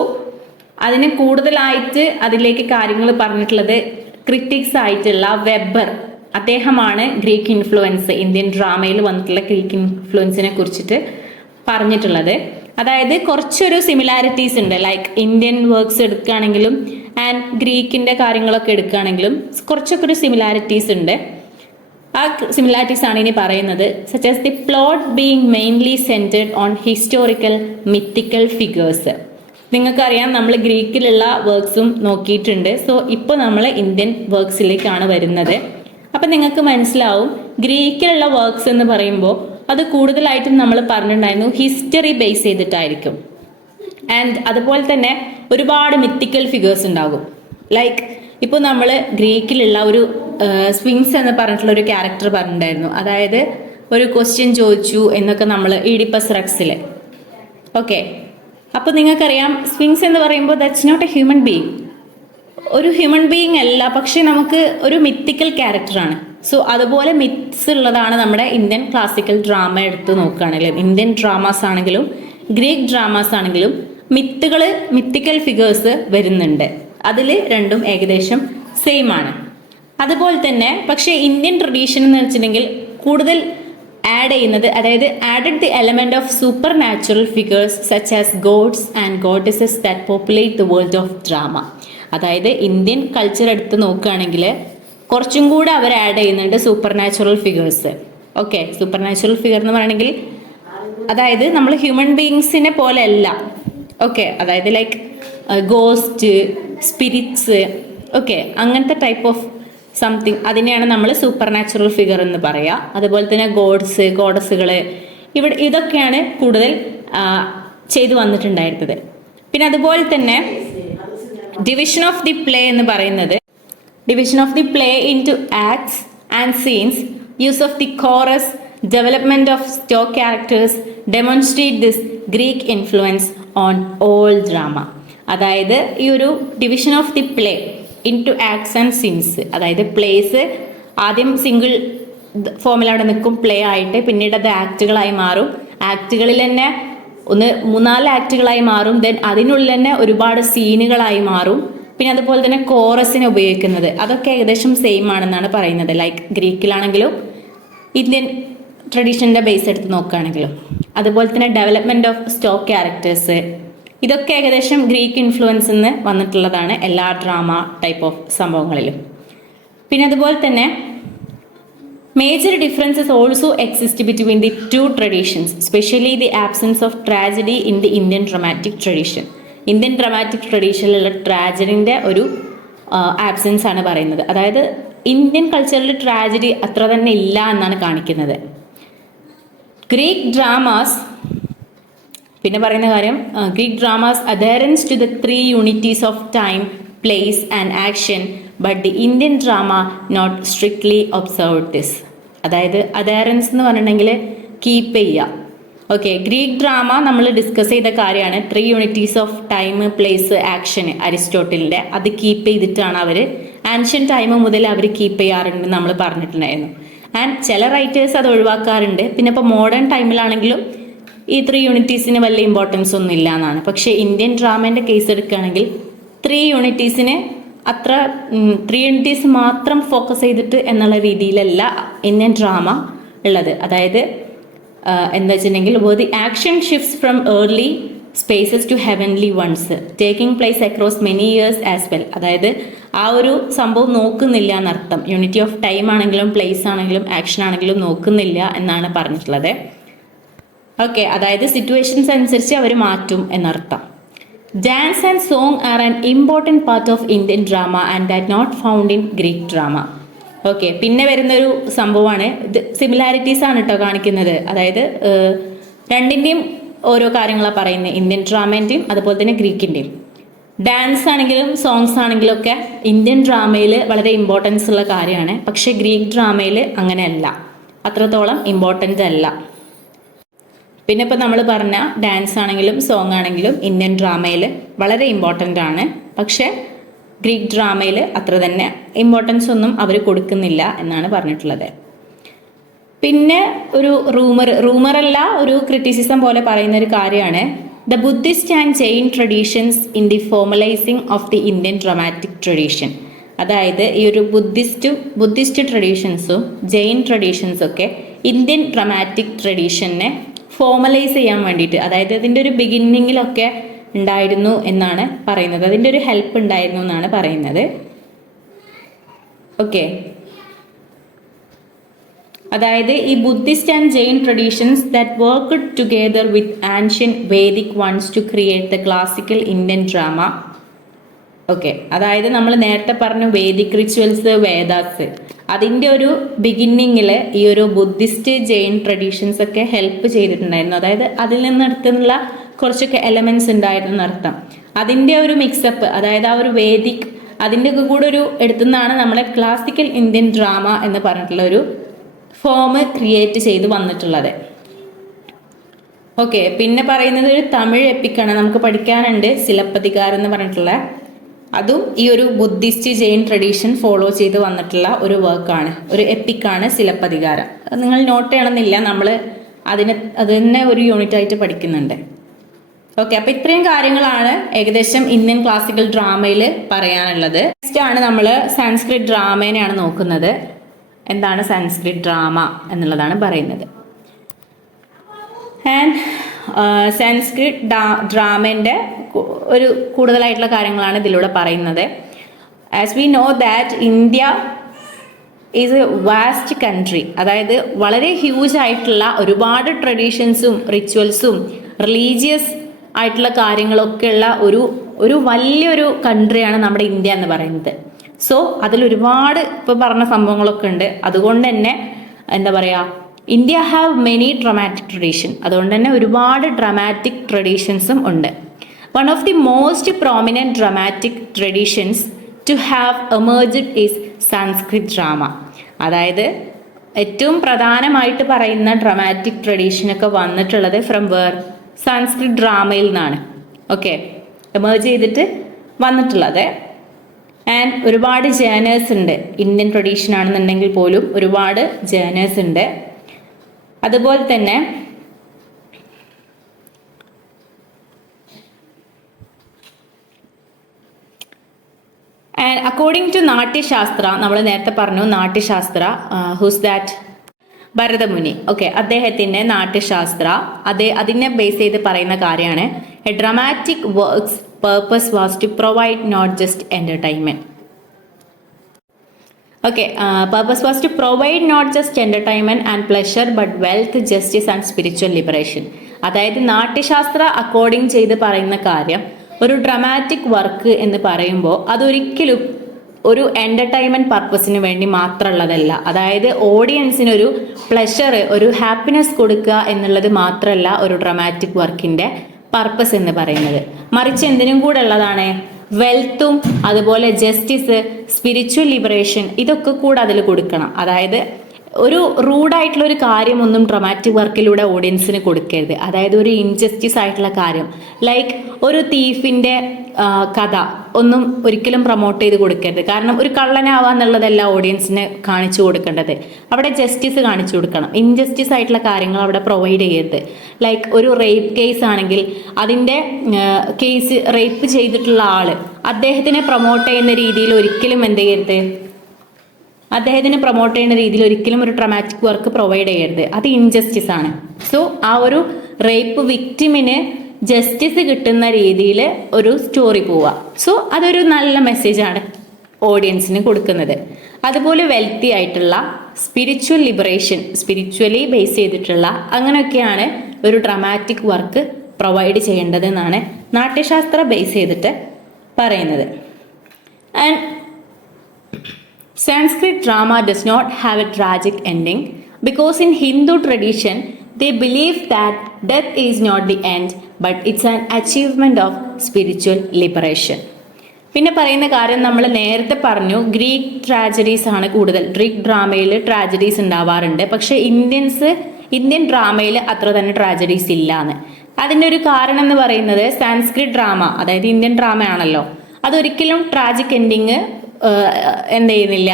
അതിന് കൂടുതലായിട്ട് അതിലേക്ക് കാര്യങ്ങൾ പറഞ്ഞിട്ടുള്ളത് ക്രിറ്റിക്സ് ആയിട്ടുള്ള വെബർ. അദ്ദേഹമാണ് ഗ്രീക്ക് ഇൻഫ്ലുവൻസ്, ഇന്ത്യൻ ഡ്രാമയിൽ വന്നിട്ടുള്ള ഗ്രീക്ക് ഇൻഫ്ലുവൻസിനെ കുറിച്ചിട്ട് പറഞ്ഞിട്ടുള്ളത്. അതായത് കുറച്ചൊരു സിമിലാരിറ്റീസ് ഉണ്ട്, ലൈക്ക് ഇന്ത്യൻ വർക്ക്സ് എടുക്കുകയാണെങ്കിലും ആൻഡ് ഗ്രീക്കിൻ്റെ കാര്യങ്ങളൊക്കെ എടുക്കുകയാണെങ്കിലും കുറച്ചൊക്കെ ഒരു സിമിലാരിറ്റീസ് ഉണ്ട്. ആ സിമിലാരിറ്റീസ് ആണ് ഇനി പറയുന്നത്. Such as the plot being mainly centred on historical mythical figures. നിങ്ങൾക്കറിയാം നമ്മൾ ഗ്രീക്കിലുള്ള വർക്ക്സും നോക്കിയിട്ടുണ്ട്. സോ ഇപ്പോൾ നമ്മൾ ഇന്ത്യൻ വർക്ക്സിലേക്കാണ് വരുന്നത്. അപ്പം നിങ്ങൾക്ക് മനസ്സിലാവും ഗ്രീക്കിലുള്ള വർക്ക്സ് എന്ന് പറയുമ്പോൾ അത് കൂടുതലായിട്ടും നമ്മൾ പറഞ്ഞിട്ടുണ്ടായിരുന്നു ഹിസ്റ്ററി ബേസ് ചെയ്തിട്ടായിരിക്കും. ആൻഡ് അതുപോലെ തന്നെ ഒരുപാട് മിത്തിക്കൽ ഫിഗേഴ്സ് ഉണ്ടാകും. ലൈക്ക് ഇപ്പോൾ നമ്മൾ ഗ്രീക്കിലുള്ള ഒരു സ്വിങ്സ് എന്ന് പറഞ്ഞിട്ടുള്ള ഒരു ക്യാരക്ടർ പറഞ്ഞിട്ടുണ്ടായിരുന്നു. അതായത് ഒരു ക്വസ്റ്റ്യൻ ചോദിച്ചു എന്നൊക്കെ നമ്മൾ ഈഡിപ്പസ് റെക്സിൽ. ഓക്കെ, അപ്പോൾ നിങ്ങൾക്കറിയാം സ്വിങ്സ് എന്ന് പറയുമ്പോൾ that's not a human being, ഒരു ഹ്യൂമൻ ബീയിങ് അല്ല, പക്ഷെ നമുക്ക് ഒരു മിത്തിക്കൽ ക്യാരക്ടറാണ്. സോ അതുപോലെ മിത്സ് ഉള്ളതാണ് നമ്മുടെ ഇന്ത്യൻ ക്ലാസിക്കൽ ഡ്രാമ എടുത്ത് നോക്കുകയാണെങ്കിൽ. ഇന്ത്യൻ ഡ്രാമാസ് ആണെങ്കിലും ഗ്രീക്ക് ഡ്രാമാസ് ആണെങ്കിലും മിത്തിക്കൽ ഫിഗേഴ്സ് വരുന്നുണ്ട്. അതിൽ രണ്ടും ഏകദേശം സെയിം ആണ്. അതുപോലെ തന്നെ പക്ഷേ ഇന്ത്യൻ ട്രഡീഷൻ എന്ന് വെച്ചിട്ടുണ്ടെങ്കിൽ കൂടുതൽ ആഡ് ചെയ്യുന്നത്, അതായത് added the element of supernatural figures such as gods and goddesses that populate the world of drama. അതായത് ഇന്ത്യൻ കൾച്ചർ എടുത്ത് നോക്കുകയാണെങ്കിൽ കുറച്ചും കൂടെ അവർ ആഡ് ചെയ്യുന്നുണ്ട് supernatural figures. Okay, supernatural figure എന്ന് പറയണമെങ്കിൽ അതായത് നമ്മൾ ഹ്യൂമൻ ബീയിങ്സിനെ പോലെ അല്ല. ഓക്കെ, അതായത് ലൈക്ക് ഗോസ്റ്റ്, സ്പിരിറ്റ്സ്, ഓക്കെ, അങ്ങനത്തെ ടൈപ്പ് ഓഫ് സംതിങ്, അതിനെയാണ് നമ്മൾ സൂപ്പർ നാച്ചുറൽ ഫിഗർ എന്ന് പറയുക. അതുപോലെ തന്നെ ഗോഡ്സ്, ഗോഡസുകൾ, ഇതൊക്കെയാണ് കൂടുതൽ ചെയ്തു വന്നിട്ടുണ്ടായിരുന്നത്. പിന്നെ അതുപോലെ തന്നെ ഡിവിഷൻ ഓഫ് ദി പ്ലേ എന്ന് പറയുന്നത്, division of the play into acts and scenes, use of the chorus, development of stock characters demonstrate this Greek influence on all drama. അതായത് ഈ ഒരു division of the play into acts and scenes, അതായത് പ്ലേസ് ആദ്യം സിംഗിൾ ഫോമിൽ അവിടെ നിൽക്കും പ്ലേ ആയിട്ട്, പിന്നീട് അത് ആക്ടുകളായി മാറും, ആക്ടുകളിൽ തന്നെ ഒന്ന് 3-4 ആക്ടുകളായി മാറും, ദെൻ അതിനുള്ളിൽ തന്നെ ഒരുപാട് സീനുകളായി മാറും. പിന്നെ അതുപോലെ തന്നെ കോറസിനെ ഉപയോഗിക്കുന്നത് അതൊക്കെ ഏകദേശം സെയിം ആണെന്നാണ് പറയുന്നത്. ലൈക്ക് ഗ്രീക്കിലാണെങ്കിലും ഇന്ത്യൻ ട്രഡീഷൻ്റെ ബേസ് എടുത്ത് നോക്കുകയാണെങ്കിലും. അതുപോലെ തന്നെ ഡെവലപ്മെന്റ് ഓഫ് സ്റ്റോക്ക് ക്യാരക്ടേഴ്സ്, ഇതൊക്കെ ഏകദേശം ഗ്രീക്ക് ഇൻഫ്ലുവൻസ് നിന്ന് വന്നിട്ടുള്ളതാണ് എല്ലാ ഡ്രാമ ടൈപ്പ് ഓഫ് സംഭവങ്ങളിലും. പിന്നെ അതുപോലെ തന്നെ major differences also exist between the two traditions, specially the absence of tragedy in the Indian dramatic tradition. Indian dramatic ട്രഡീഷനിലുള്ള ട്രാജഡിൻ്റെ ഒരു ആബ്സെൻസ് ആണ് പറയുന്നത്. അതായത് ഇന്ത്യൻ കൾച്ചറിൽ ട്രാജഡി അത്ര തന്നെ ഇല്ല എന്നാണ് കാണിക്കുന്നത്. ഗ്രീക്ക് ഡ്രാമാസ്, പിന്നെ പറയുന്ന കാര്യം, Greek dramas adherence to the 3 unities of time, place and action, but the Indian drama not strictly observe this. അതായത് അഡയറൻസ് എന്ന് പറഞ്ഞിട്ടുണ്ടെങ്കിൽ കീപ്പ് ചെയ്യുക. ഓക്കെ, ഗ്രീക്ക് ഡ്രാമ നമ്മൾ ഡിസ്കസ് ചെയ്ത കാര്യമാണ്. 3 unities of time, place, action, അരിസ്റ്റോട്ടലിൻ്റെ, അത് കീപ്പ് ചെയ്തിട്ടാണ് അവർ ആൻഷ്യൻ ടൈം മുതൽ അവർ കീപ്പ് ചെയ്യാറുണ്ടെന്ന് നമ്മൾ പറഞ്ഞിട്ടുണ്ടായിരുന്നു. ആൻഡ് ചില റൈറ്റേഴ്സ് അത് ഒഴിവാക്കാറുണ്ട്. പിന്നെ ഇപ്പോൾ മോഡേൺ ടൈമിലാണെങ്കിലും ഈ 3 യൂണിറ്റീസിന് വലിയ ഇമ്പോർട്ടൻസ് ഒന്നും ഇല്ല എന്നാണ്. പക്ഷേ ഇന്ത്യൻ ഡ്രാമേൻ്റെ കേസ് എടുക്കുകയാണെങ്കിൽ 3 യൂണിറ്റീസിന് അത്ര 3 യൂണിറ്റീസ് മാത്രം ഫോക്കസ് ചെയ്തിട്ട് എന്നുള്ള രീതിയിലല്ല ഇന്ത്യൻ ഡ്രാമ ഉള്ളത്. അതായത് എന്താ വെച്ചിട്ടുണ്ടെങ്കിൽ the action shifts from early spaces to heavenly ones, taking place across many years as well. അതായത് ആ ഒരു സംഭവം നോക്കുന്നില്ല എന്നർത്ഥം. യൂണിറ്റി ഓഫ് ടൈം ആണെങ്കിലും പ്ലേസ് ആണെങ്കിലും ആക്ഷൻ ആണെങ്കിലും നോക്കുന്നില്ല എന്നാണ് പറഞ്ഞിട്ടുള്ളത്. ഓക്കെ, അതായത് സിറ്റുവേഷൻസ് അനുസരിച്ച് അവർ മാറ്റും എന്നർത്ഥം. Dance and song are an important part of Indian drama and that not found in Greek drama. Okay, പിന്നെ വരുന്നൊരു സംഭവമാണ് ഇത്. സിമിലാരിറ്റീസ് ആണ് കേട്ടോ കാണിക്കുന്നത്. അതായത് രണ്ടിൻ്റെയും ഓരോ കാര്യങ്ങളാണ് പറയുന്നത്, ഇന്ത്യൻ ഡ്രാമേൻ്റെയും അതുപോലെ തന്നെ ഗ്രീക്കിൻ്റെയും. ഡാൻസ് ആണെങ്കിലും സോങ്സ് ആണെങ്കിലും ഒക്കെ ഇന്ത്യൻ ഡ്രാമയിൽ വളരെ ഇമ്പോർട്ടൻസ് ഉള്ള കാര്യമാണ്. പക്ഷേ ഗ്രീക്ക് ഡ്രാമയിൽ അങ്ങനെയല്ല, അത്രത്തോളം ഇമ്പോർട്ടൻ്റ് അല്ല. പിന്നെ ഇപ്പോൾ നമ്മൾ പറഞ്ഞ ഡാൻസ് ആണെങ്കിലും സോങ് ആണെങ്കിലും ഇന്ത്യൻ ഡ്രാമയിൽ വളരെ ഇമ്പോർട്ടൻ്റ് ആണ്. പക്ഷേ ഗ്രീക്ക് ഡ്രാമയിൽ അത്ര തന്നെ ഇമ്പോർട്ടൻസ് ഒന്നും അവർ കൊടുക്കുന്നില്ല എന്നാണ് പറഞ്ഞിട്ടുള്ളത്. പിന്നെ ഒരു റൂമറല്ല, ഒരു ക്രിറ്റിസിസം പോലെ പറയുന്ന ഒരു കാര്യമാണ് the Buddhist and Jain traditions in the formalising of the Indian dramatic tradition. അതായത് ഈ ഒരു ബുദ്ധിസ്റ്റ് ട്രഡീഷൻസും ജെയിൻ ട്രഡീഷൻസും ഒക്കെ ഇന്ത്യൻ ഡ്രാമാറ്റിക് ട്രഡീഷനെ ഫോർമലൈസ് ചെയ്യാൻ വേണ്ടിയിട്ട്, അതായത് ഇതിൻ്റെ ഒരു ബിഗിന്നിങ്ങിലൊക്കെ ഉണ്ടായിരുന്നു എന്നാണ് പറയുന്നത്. അതിൻ്റെ ഒരു ഹെൽപ്പ് ഉണ്ടായിരുന്നു എന്നാണ് പറയുന്നത്. ഓക്കെ, അതായത് ഈ Buddhist and Jain traditions that worked together with ancient Vedic ones to create the classical Indian drama. Okay, അതായത് നമ്മൾ നേരത്തെ പറഞ്ഞു വേദിക് റിച്വൽസ്, വേദാസ്, അതിൻ്റെ ഒരു ബിഗിന്നിങ്ങിൽ ഈ ഒരു ബുദ്ധിസ്റ്റ് ജെയിൻ ട്രഡീഷൻസ് ഒക്കെ ഹെൽപ്പ് ചെയ്തിട്ടുണ്ടായിരുന്നു. അതായത് അതിൽ നിന്നെടുത്തുള്ള കുറച്ചൊക്കെ എലമെന്റ്സ് ഉണ്ടായിരുന്നു അർത്ഥം. അതിൻ്റെ ഒരു മിക്സപ്പ്, അതായത് ആ ഒരു വേദിക് അതിൻ്റെ ഒക്കെ കൂടെ ഒരു എടുത്തുനിന്നാണ് നമ്മളെ ക്ലാസിക്കൽ ഇന്ത്യൻ ഡ്രാമ എന്ന് പറഞ്ഞിട്ടുള്ള ഒരു ഫോം ക്രിയേറ്റ് ചെയ്ത് വന്നിട്ടുള്ളത്. ഓക്കെ, പിന്നെ പറയുന്നത് ഒരു തമിഴ് എപ്പിക്കാണ്, നമുക്ക് പഠിക്കാനുണ്ട് സിലപ്പതികാരം എന്ന് പറഞ്ഞിട്ടുള്ള. അതും ഈ ഒരു ബുദ്ധിസ്റ്റ് ജെയിൻ ട്രഡീഷൻ ഫോളോ ചെയ്ത് വന്നിട്ടുള്ള ഒരു വർക്കാണ്, ഒരു എപ്പിക്കാണ് സിലപ്പതികാരം. നിങ്ങൾ നോട്ട് ചെയ്യണമെന്നില്ല, നമ്മൾ അത് തന്നെ ഒരു യൂണിറ്റ് ആയിട്ട് പഠിക്കുന്നുണ്ട്. ഓക്കെ, അപ്പൊ ഇത്രയും കാര്യങ്ങളാണ് ഏകദേശം ഇന്ത്യൻ ക്ലാസിക്കൽ ഡ്രാമയിൽ പറയാനുള്ളത്. നെക്സ്റ്റ് ആണ് നമ്മൾ സാൻസ്ക്രിറ്റ് ഡ്രാമേനെയാണ് നോക്കുന്നത്. എന്താണ് സാൻസ്ക്രിറ്റ് ഡ്രാമ എന്നുള്ളതാണ് പറയുന്നത്. ആൻഡ് സാൻസ്ക്രിറ്റ് ഡ്രാമേൻ്റെ ഒരു കൂടുതലായിട്ടുള്ള കാര്യങ്ങളാണ് ഇതിലൂടെ പറയുന്നത്. As we know that India is a vast country, അതായത് വളരെ ഹ്യൂജ് ആയിട്ടുള്ള ഒരുപാട് ട്രഡീഷൻസും റിച്വൽസും റിലീജിയസ് ആയിട്ടുള്ള കാര്യങ്ങളൊക്കെ ഉള്ള ഒരു വലിയൊരു കൺട്രിയാണ് നമ്മുടെ ഇന്ത്യ എന്ന് പറയുന്നത്. സോ അതിലൊരുപാട് ഇപ്പോൾ പറഞ്ഞ സംഭവങ്ങളൊക്കെ ഉണ്ട്. അതുകൊണ്ട് തന്നെ എന്താ പറയുക, India have many dramatic tradition, അതുകൊണ്ട് തന്നെ ഒരുപാട് ഡ്രമാറ്റിക് ട്രഡീഷൻസും ഉണ്ട്. One of the most prominent dramatic traditions to have emerged is Sanskrit drama. അതായത് ഏറ്റവും പ്രധാനമായിട്ട് പറയുന്ന ഡ്രമാറ്റിക് ട്രഡീഷനൊക്കെ വന്നിട്ടുള്ളത് ഫ്രം വേർ, സാൻസ്ക്രിറ്റ് ഡ്രാമയിൽ നിന്നാണ്. ഓക്കെ, എമേർജ് ചെയ്തിട്ട് വന്നിട്ടുള്ളത്. ആൻഡ് ഒരുപാട് ജേനേഴ്സ് ഉണ്ട്, ഇന്ത്യൻ ട്രഡീഷൻ ആണെന്നുണ്ടെങ്കിൽ പോലും ഒരുപാട് ജേനേഴ്സ് ഉണ്ട്. അതുപോലെ തന്നെ ആൻഡ് അക്കോർഡിംഗ് ടു നാട്യശാസ്ത്ര, നമ്മൾ നേരത്തെ പറഞ്ഞു Natyashastra, who's that, Bharatamuni. Okay, അദ്ദേഹത്തിൻ്റെ നാട്യശാസ്ത്ര അതിനെ ബേസ് ചെയ്ത് പറയുന്ന കാര്യമാണ് a dramatic works purpose was to provide not just entertainment. Okay, purpose was to provide not just entertainment and pleasure but wealth, justice and spiritual liberation. അതായത് നാട്യശാസ്ത്ര അക്കോർഡിംഗ് ചെയ്ത് പറയുന്ന കാര്യം, ഒരു ഡ്രമാറ്റിക് വർക്ക് എന്ന് പറയുമ്പോൾ അതൊരിക്കലും ഒരു എൻ്റർടൈൻമെൻറ്റ് പർപ്പസിന് വേണ്ടി മാത്രമുള്ളതല്ല. അതായത് ഓഡിയൻസിനൊരു പ്ലഷർ, ഒരു ഹാപ്പിനെസ് കൊടുക്കുക എന്നുള്ളത് മാത്രമല്ല ഒരു ഡ്രമാറ്റിക് വർക്കിൻ്റെ പർപ്പസ് എന്ന് പറയുന്നത്. മറിച്ച് എന്തിനും കൂടെ ഉള്ളതാണ് വെൽത്തും അതുപോലെ ജസ്റ്റിസ്, സ്പിരിച്വൽ ലിബറേഷൻ, ഇതൊക്കെ കൂടെ അതിൽ കൊടുക്കണം. അതായത് ഒരു റൂഡായിട്ടുള്ള ഒരു കാര്യമൊന്നും ഡ്രമാറ്റിക് വർക്കിലൂടെ ഓഡിയൻസിന് കൊടുക്കരുത്. അതായത് ഒരു ഇൻജസ്റ്റിസ് ആയിട്ടുള്ള കാര്യം, ലൈക്ക് ഒരു തീഫിൻ്റെ കഥ ഒന്നും ഒരിക്കലും പ്രൊമോട്ട് ചെയ്ത് കൊടുക്കരുത്. കാരണം ഒരു കള്ളനാവാന്നുള്ളതല്ല ഓഡിയൻസിന് കാണിച്ചു കൊടുക്കേണ്ടത്, അവിടെ ജസ്റ്റിസ് കാണിച്ചു കൊടുക്കണം. ഇൻജസ്റ്റിസ് ആയിട്ടുള്ള കാര്യങ്ങൾ അവിടെ പ്രൊവൈഡ് ചെയ്യരുത്. ലൈക്ക് ഒരു റേപ്പ് കേസ് ആണെങ്കിൽ അതിൻ്റെ കേസ് റേപ്പ് ചെയ്തിട്ടുള്ള ആൾ അദ്ദേഹത്തിനെ പ്രൊമോട്ട് ചെയ്യുന്ന രീതിയിൽ ഒരിക്കലും എന്ത് ചെയ്യരുത്, അദ്ദേഹത്തിന് പ്രൊമോട്ട് ചെയ്യുന്ന രീതിയിൽ ഒരിക്കലും ഒരു ഡ്രമാറ്റിക് വർക്ക് പ്രൊവൈഡ് ചെയ്യരുത്. അത് ഇൻജസ്റ്റിസ് ആണ്. സോ ആ ഒരു റേപ്പ് വിക്ടിമിന് ജസ്റ്റിസ് കിട്ടുന്ന രീതിയിൽ ഒരു സ്റ്റോറി പോവുക. സോ അതൊരു നല്ല മെസ്സേജാണ് ഓഡിയൻസിന് കൊടുക്കുന്നത്. അതുപോലെ വെൽത്തി ആയിട്ടുള്ള സ്പിരിച്വൽ ലിബറേഷൻ, സ്പിരിച്വലി ബേസ് ചെയ്തിട്ടുള്ള അങ്ങനെയൊക്കെയാണ് ഒരു ഡ്രമാറ്റിക് വർക്ക് പ്രൊവൈഡ് ചെയ്യേണ്ടതെന്നാണ് നാട്യശാസ്ത്ര ബേസ് ചെയ്തിട്ട് പറയുന്നത്. And Sanskrit drama does not have a tragic ending because in Hindu tradition they believe that death is not the end but it's an achievement of spiritual liberation. പിന്നെ പറയുന്ന കാര്യം നമ്മൾ നേരത്തെ പറഞ്ഞു, ഗ്രീക്ക് ട്രാജഡീസ് ആണ് കൂടുതൽ, ഗ്രീക്ക് ഡ്രാമയിൽ ട്രാജഡീസ് ഉണ്ടാവാറുണ്ട്. പക്ഷെ ഇന്ത്യൻ ഡ്രാമയിൽ അത്ര തന്നെ ട്രാജഡീസ് ഇല്ലാന്ന്. അതിൻ്റെ ഒരു കാരണം എന്ന് പറയുന്നത് സാൻസ്ക്രിറ്റ് ഡ്രാമ, അതായത് ഇന്ത്യൻ ഡ്രാമ ആണല്ലോ, അതൊരിക്കലും ട്രാജിക് എൻഡിങ് എന്ത് ചെയ്യുന്നില്ല,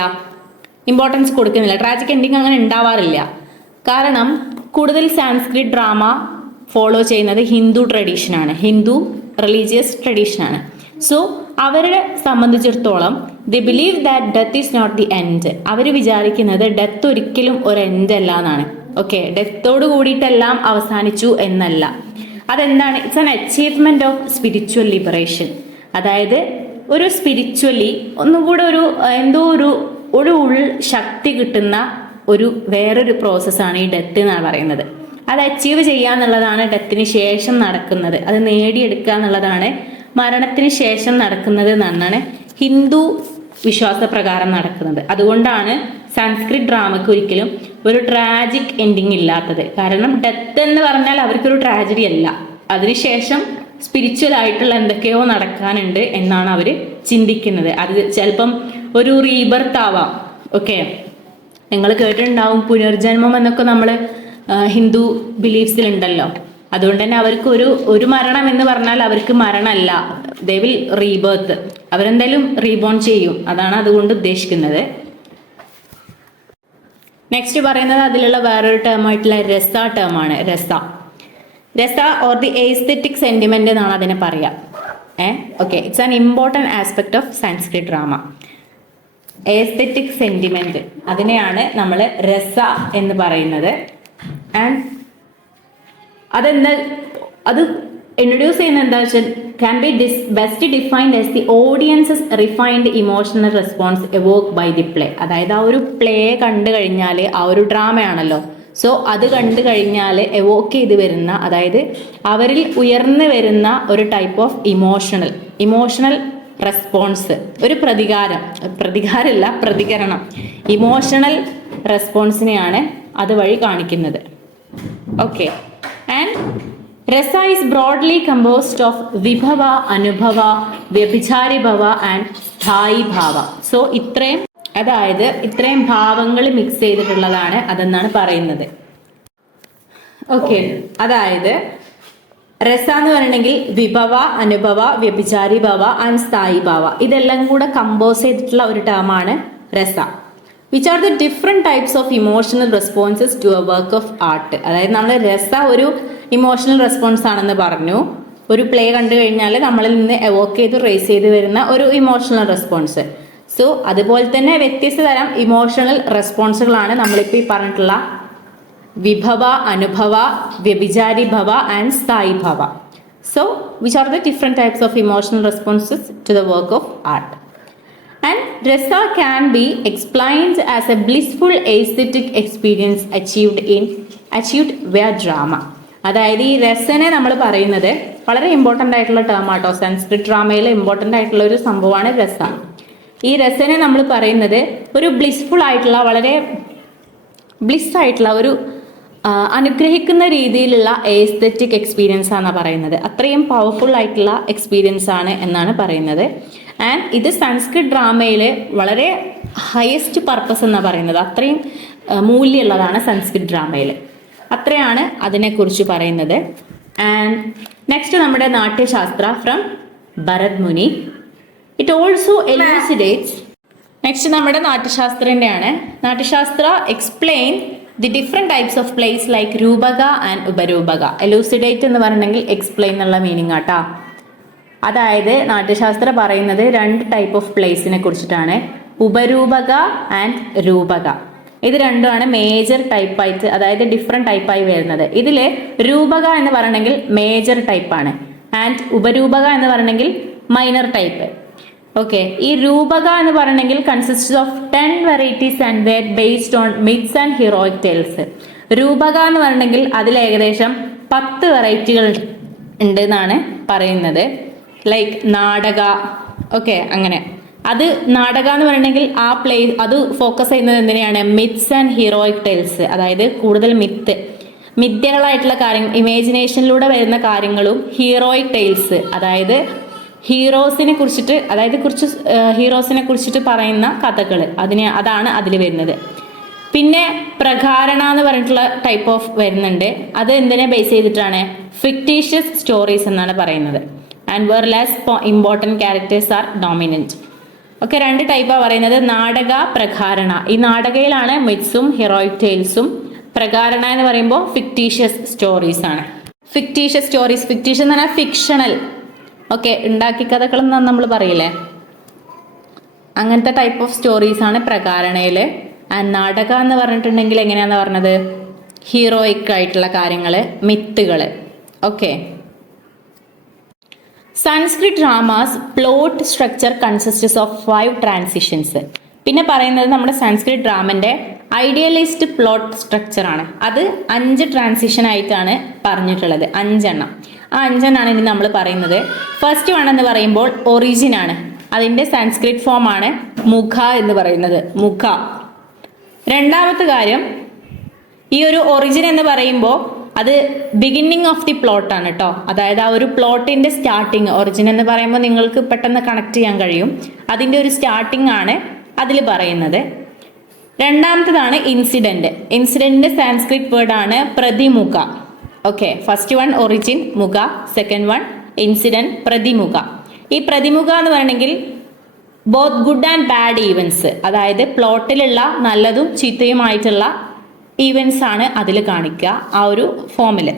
ഇമ്പോർട്ടൻസ് കൊടുക്കുന്നില്ല. ട്രാജിക് എൻഡിങ് അങ്ങനെ ഉണ്ടാവാറില്ല. കാരണം കൂടുതൽ സാൻസ്ക്രിറ്റ് ഡ്രാമ ഫോളോ ചെയ്യുന്നത് ഹിന്ദു ട്രഡീഷനാണ്, ഹിന്ദു റിലീജിയസ് ട്രഡീഷനാണ്. സോ അവരെ സംബന്ധിച്ചിടത്തോളം the believe that death is not the end. അവർ വിചാരിക്കുന്നത് ഡെത്ത് ഒരിക്കലും ഒരു എൻഡ് അല്ല എന്നാണ്. ഓക്കെ, ഡെത്തോട് കൂടിയിട്ടെല്ലാം അവസാനിച്ചു എന്നല്ല. അതെന്താണ്? It's an achievement of spiritual liberation. അതായത് ഒരു സ്പിരിച്വലി ഒന്നും കൂടെ ഒരു ഉൾ ശക്തി കിട്ടുന്ന വേറൊരു പ്രോസസ്സാണ് ഈ ഡെത്ത് എന്നാണ് പറയുന്നത്. അത് അച്ചീവ് ചെയ്യുക എന്നുള്ളതാണ് ഡെത്തിന് ശേഷം നടക്കുന്നത്. അത് നേടിയെടുക്കുക എന്നുള്ളതാണ് മരണത്തിന് ശേഷം നടക്കുന്നത് എന്നാണ് ഹിന്ദു വിശ്വാസപ്രകാരം നടക്കുന്നത്. അതുകൊണ്ടാണ് സംസ്കൃത് ഡ്രാമയ്ക്ക് ഒരിക്കലും ഒരു ട്രാജിക് എൻഡിങ് ഇല്ലാത്തത്. കാരണം ഡെത്ത് എന്ന് പറഞ്ഞാൽ അവർക്കൊരു ട്രാജഡി അല്ല, അതിനുശേഷം സ്പിരിച്വൽ ആയിട്ടുള്ള എന്തൊക്കെയോ നടക്കാനുണ്ട് എന്നാണ് അവർ ചിന്തിക്കുന്നത്. അത് ചിലപ്പം ഒരു റീബർത്ത് ആവാം. ഓക്കെ, നിങ്ങൾ കേട്ടിട്ടുണ്ടാവും പുനർജന്മം എന്നൊക്കെ നമ്മൾ ഹിന്ദു ബിലീഫ്സിലുണ്ടല്ലോ. അതുകൊണ്ട് തന്നെ അവർക്ക് ഒരു മരണം എന്ന് പറഞ്ഞാൽ അവർക്ക് മരണമല്ല, ദേ വിൽ റീബർത്ത്. അവരെന്തായാലും റീബോൺ ചെയ്യും, അതാണ് അതുകൊണ്ട് ഉദ്ദേശിക്കുന്നത്. നെക്സ്റ്റ് പറയുന്നത് അതിലുള്ള വേറൊരു ടേം ആയിട്ടുള്ള രസ ടേം ആണ്. രസ ഓർ ദി എസ്തെറ്റിക് സെന്റിമെന്റ് എന്നാണ് അതിനെ പറയാ. Okay, it's an important aspect of Sanskrit drama. Aesthetic sentiment, അതിനെയാണ് നമ്മൾ രസ എന്ന് പറയുന്നത്. ആൻഡ് അത് ഇൻട്രൊഡ്യൂസ് ചെയ്യുന്ന എന്താ വെച്ചാൽ can be best defined as the audience's refined emotional response evoked by the play. അതായത് ആ ഒരു പ്ലേ കണ്ടു കഴിഞ്ഞാൽ, ആ ഒരു ഡ്രാമയാണല്ലോ, സോ അത് കണ്ടു കഴിഞ്ഞാൽ എവോക്ക് ചെയ്ത് വരുന്ന, അതായത് അവരിൽ ഉയർന്നു വരുന്ന ഒരു ടൈപ്പ് ഓഫ് ഇമോഷണൽ റെസ്പോൺസ്, ഒരു പ്രതികരണം, ഇമോഷണൽ റെസ്പോൺസിനെയാണ് അതുവഴി കാണിക്കുന്നത്. ഓക്കെ, ആൻഡ് രസ ഈസ് ബ്രോഡ്ലി കമ്പോസ്ഡ് ഓഫ് വിഭവ, അനുഭവ, വ്യഭിചാരി ഭവ ആൻഡ് സ്ഥായി ഭാവ. സോ ഇത്രയും ഭാവങ്ങൾ മിക്സ് ചെയ്തിട്ടുള്ളതാണ് അതെന്നാണ് പറയുന്നത്. ഓക്കെ, അതായത് രസ എന്ന് പറയണമെങ്കിൽ വിഭവ, അനുഭവ, വ്യഭിചാരി ഭവ ആൻഡ് സ്ഥായി ഭാവ, ഇതെല്ലാം കൂടെ കമ്പോസ് ചെയ്തിട്ടുള്ള ഒരു ടേമാണ് rasa. Which are the different types of emotional responses to a work of art. അതായത് നമ്മൾ രസ ഒരു ഇമോഷണൽ റെസ്പോൺസ് ആണെന്ന് പറഞ്ഞു. ഒരു പ്ലേ കണ്ടു കഴിഞ്ഞാൽ നമ്മളിൽ നിന്ന് എവോക്ക് ചെയ്ത് റേസ് ചെയ്ത് വരുന്ന ഒരു ഇമോഷണൽ റെസ്പോൺസ്. സോ അതുപോലെ തന്നെ വ്യത്യസ്ത തരം ഇമോഷണൽ റെസ്പോൺസുകളാണ് നമ്മളിപ്പോൾ ഈ പറഞ്ഞിട്ടുള്ള വിഭവ, അനുഭവ, വ്യഭിചാരി ഭവ ആൻഡ് സ്ഥായി ഭവ. So which are the different types of emotional responses to the work of art. And rasa can be explained as a blissful aesthetic experience achieved via drama. അതായത് ഈ രസനെ നമ്മൾ പറയുന്നത് വളരെ ഇമ്പോർട്ടൻ്റ് ആയിട്ടുള്ള ടേം ആട്ടോ. സംസ്കൃത് ഡ്രാമയിൽ ഇമ്പോർട്ടൻ്റ് ആയിട്ടുള്ള ഒരു സംഭവമാണ് രസ. ഈ രസനെ നമ്മൾ പറയുന്നത് ഒരു ബ്ലിസ്ഫുൾ ആയിട്ടുള്ള, വളരെ ബ്ലിസ് ആയിട്ടുള്ള, ഒരു അനുഗ്രഹിക്കുന്ന രീതിയിലുള്ള എസ്തെറ്റിക് എക്സ്പീരിയൻസ് ആണ് പറയുന്നത്. അത്രയും പവർഫുൾ ആയിട്ടുള്ള എക്സ്പീരിയൻസ് ആണ് എന്നാണ് പറയുന്നത്. ആൻഡ് ഇത് സംസ്കൃത് ഡ്രാമയിൽ വളരെ ഹയസ്റ്റ് പർപ്പസ് എന്നാണ് പറയുന്നത്. അത്രയും മൂല്യമുള്ളതാണ് സംസ്കൃത് ഡ്രാമയിൽ. അത്രയാണ് അതിനെക്കുറിച്ച് പറയുന്നത്. ആൻഡ് നെക്സ്റ്റ് നമ്മുടെ നാട്യശാസ്ത്ര ഫ്രം ഭരത് മുനി. It also elucidates. നെക്സ്റ്റ് നമ്മുടെ നാട്യശാസ്ത്രൻ്റെയാണ്. Natyashastra explain the different types of plays like രൂപക ആൻഡ് ഉപരൂപക. എലൂസിഡേറ്റ് എന്ന് പറഞ്ഞെങ്കിൽ എക്സ്പ്ലെയിൻ എന്നുള്ള മീനിങ് ആട്ടാ. അതായത് നാട്യശാസ്ത്ര പറയുന്നത് 2 ടൈപ്പ് ഓഫ് പ്ലേസിനെ കുറിച്ചിട്ടാണ്, ഉപരൂപക ആൻഡ് രൂപക. ഇത് രണ്ടുമാണ് മേജർ ടൈപ്പായിട്ട്, അതായത് ഡിഫറെൻറ്റ് ടൈപ്പായി വരുന്നത്. ഇതിൽ രൂപക എന്ന് പറയണമെങ്കിൽ മേജർ ടൈപ്പാണ്, ആൻഡ് ഉപരൂപക എന്ന് പറയണമെങ്കിൽ മൈനർ ടൈപ്പ്. ഓക്കെ, ഈ രൂപക എന്ന് പറയണമെങ്കിൽ consist of 10 varieties and their based on myths and heroic tales. രൂപക എന്ന് പറയണമെങ്കിൽ അതിൽ ഏകദേശം 10 വെറൈറ്റികൾ ഉണ്ട് എന്നാണ് പറയുന്നത്. ലൈക്ക് നാടക, ഓക്കെ, അങ്ങനെ. അത് നാടക എന്ന് പറയണമെങ്കിൽ ആ അത് ഫോക്കസ് ചെയ്യുന്നത് എന്തിനാണ്? Myths and heroic tales. അതായത് കൂടുതൽ മിഥ്യകളായിട്ടുള്ള കാര്യങ്ങൾ, ഇമാജിനേഷനിലൂടെ വരുന്ന കാര്യങ്ങളും ഹീറോയിക് ടെയിൽസ്, അതായത് ഹീറോസിനെ കുറിച്ചിട്ട്, അതായത് കുറച്ച് ഹീറോസിനെ കുറിച്ചിട്ട് പറയുന്ന കഥകൾ, അതാണ് അതിൽ വരുന്നത്. പിന്നെ പ്രകാരണ എന്ന് പറഞ്ഞിട്ടുള്ള ടൈപ്പ് ഓഫ് വരുന്നുണ്ട്. അത് എന്തിനെ ബേസ് ചെയ്തിട്ടാണ്? ഫിക്ടീഷ്യസ് സ്റ്റോറീസ് എന്നാണ് പറയുന്നത്. And where less important characters are dominant. ഒക്കെ 2 ടൈപ്പാണ് പറയുന്നത്, നാടക, പ്രകാരണ. ഈ നാടകയിലാണ് മിത്സും ഹീറോയിക് ടെയിൽസും. പ്രകാരണ എന്ന് പറയുമ്പോൾ ഫിക്ടീഷ്യസ് സ്റ്റോറീസ് ആണ്. ഫിക്ടീഷ്യസ് സ്റ്റോറീസ്, ഫിക്ടീഷ്യസ് എന്ന് പറഞ്ഞാൽ ഫിക്ഷണൽ, ഓക്കെ, ഉണ്ടാക്കി കഥകളെന്ന് നമ്മൾ പറയില്ലേ, അങ്ങനത്തെ ടൈപ്പ് ഓഫ് സ്റ്റോറീസ് ആണ് പ്രകാരണയിൽ. ആൻഡ് നാടക എന്ന് പറഞ്ഞിട്ടുണ്ടെങ്കിൽ എങ്ങനെയാണെന്ന് പറഞ്ഞത്? ഹീറോയിക് ആയിട്ടുള്ള കാര്യങ്ങൾ, മിത്തുകൾ. Okay, Sanskrit dramas plot structure consists of 5 transitions. പിന്നെ പറയുന്നത് നമ്മുടെ സംസ്കൃത് ഡ്രാമന്റെ ഐഡിയലിസ്റ്റ് പ്ലോട്ട് സ്ട്രക്ചർ ആണ്. അത് 5 ട്രാൻസിഷൻ ആയിട്ടാണ് പറഞ്ഞിട്ടുള്ളത്, 5 എണ്ണം. ആ 5 എണ്ണമാണ് ഇനി നമ്മൾ പറയുന്നത്. ഫസ്റ്റ് വൺ എന്ന് പറയുമ്പോൾ ഒറിജിൻ ആണ്. അതിന്റെ സംസ്കൃത് ഫോം ആണ് മുഖ എന്ന് പറയുന്നത്, മുഖ. രണ്ടാമത്തെ കാര്യം, ഈ ഒരു ഒറിജിൻ എന്ന് പറയുമ്പോൾ അത് ബിഗിന്നിങ് ഓഫ് ദി പ്ലോട്ട് ആണ് കേട്ടോ. അതായത് ആ ഒരു പ്ലോട്ടിന്റെ സ്റ്റാർട്ടിങ്, ഒറിജിൻ എന്ന് പറയുമ്പോൾ നിങ്ങൾക്ക് പെട്ടെന്ന് കണക്ട് ചെയ്യാൻ കഴിയും. അതിന്റെ ഒരു സ്റ്റാർട്ടിങ് ആണ് അതിൽ പറയുന്നത്. രണ്ടാമത്തതാണ് ഇൻസിഡന്റ്. ഇൻസിഡന്റിന്റെ സാൻസ്ക്രിറ്റ് വേർഡ് ആണ് പ്രതിമുഖ. ഓക്കെ, ഫസ്റ്റ് വൺ ഒറിജിൻ മുഖ, സെക്കൻഡ് വൺ ഇൻസിഡന്റ് പ്രതിമുഖ. ഈ പ്രതിമുഖ എന്ന് പറയണമെങ്കിൽ both good and bad events, അതായത് പ്ലോട്ടിലുള്ള നല്ലതും ചീത്തയുമായിട്ടുള്ള ഈവൻസ് ആണ് അതിൽ കാണിക്കുക ആ ഒരു ഫോമിൽ.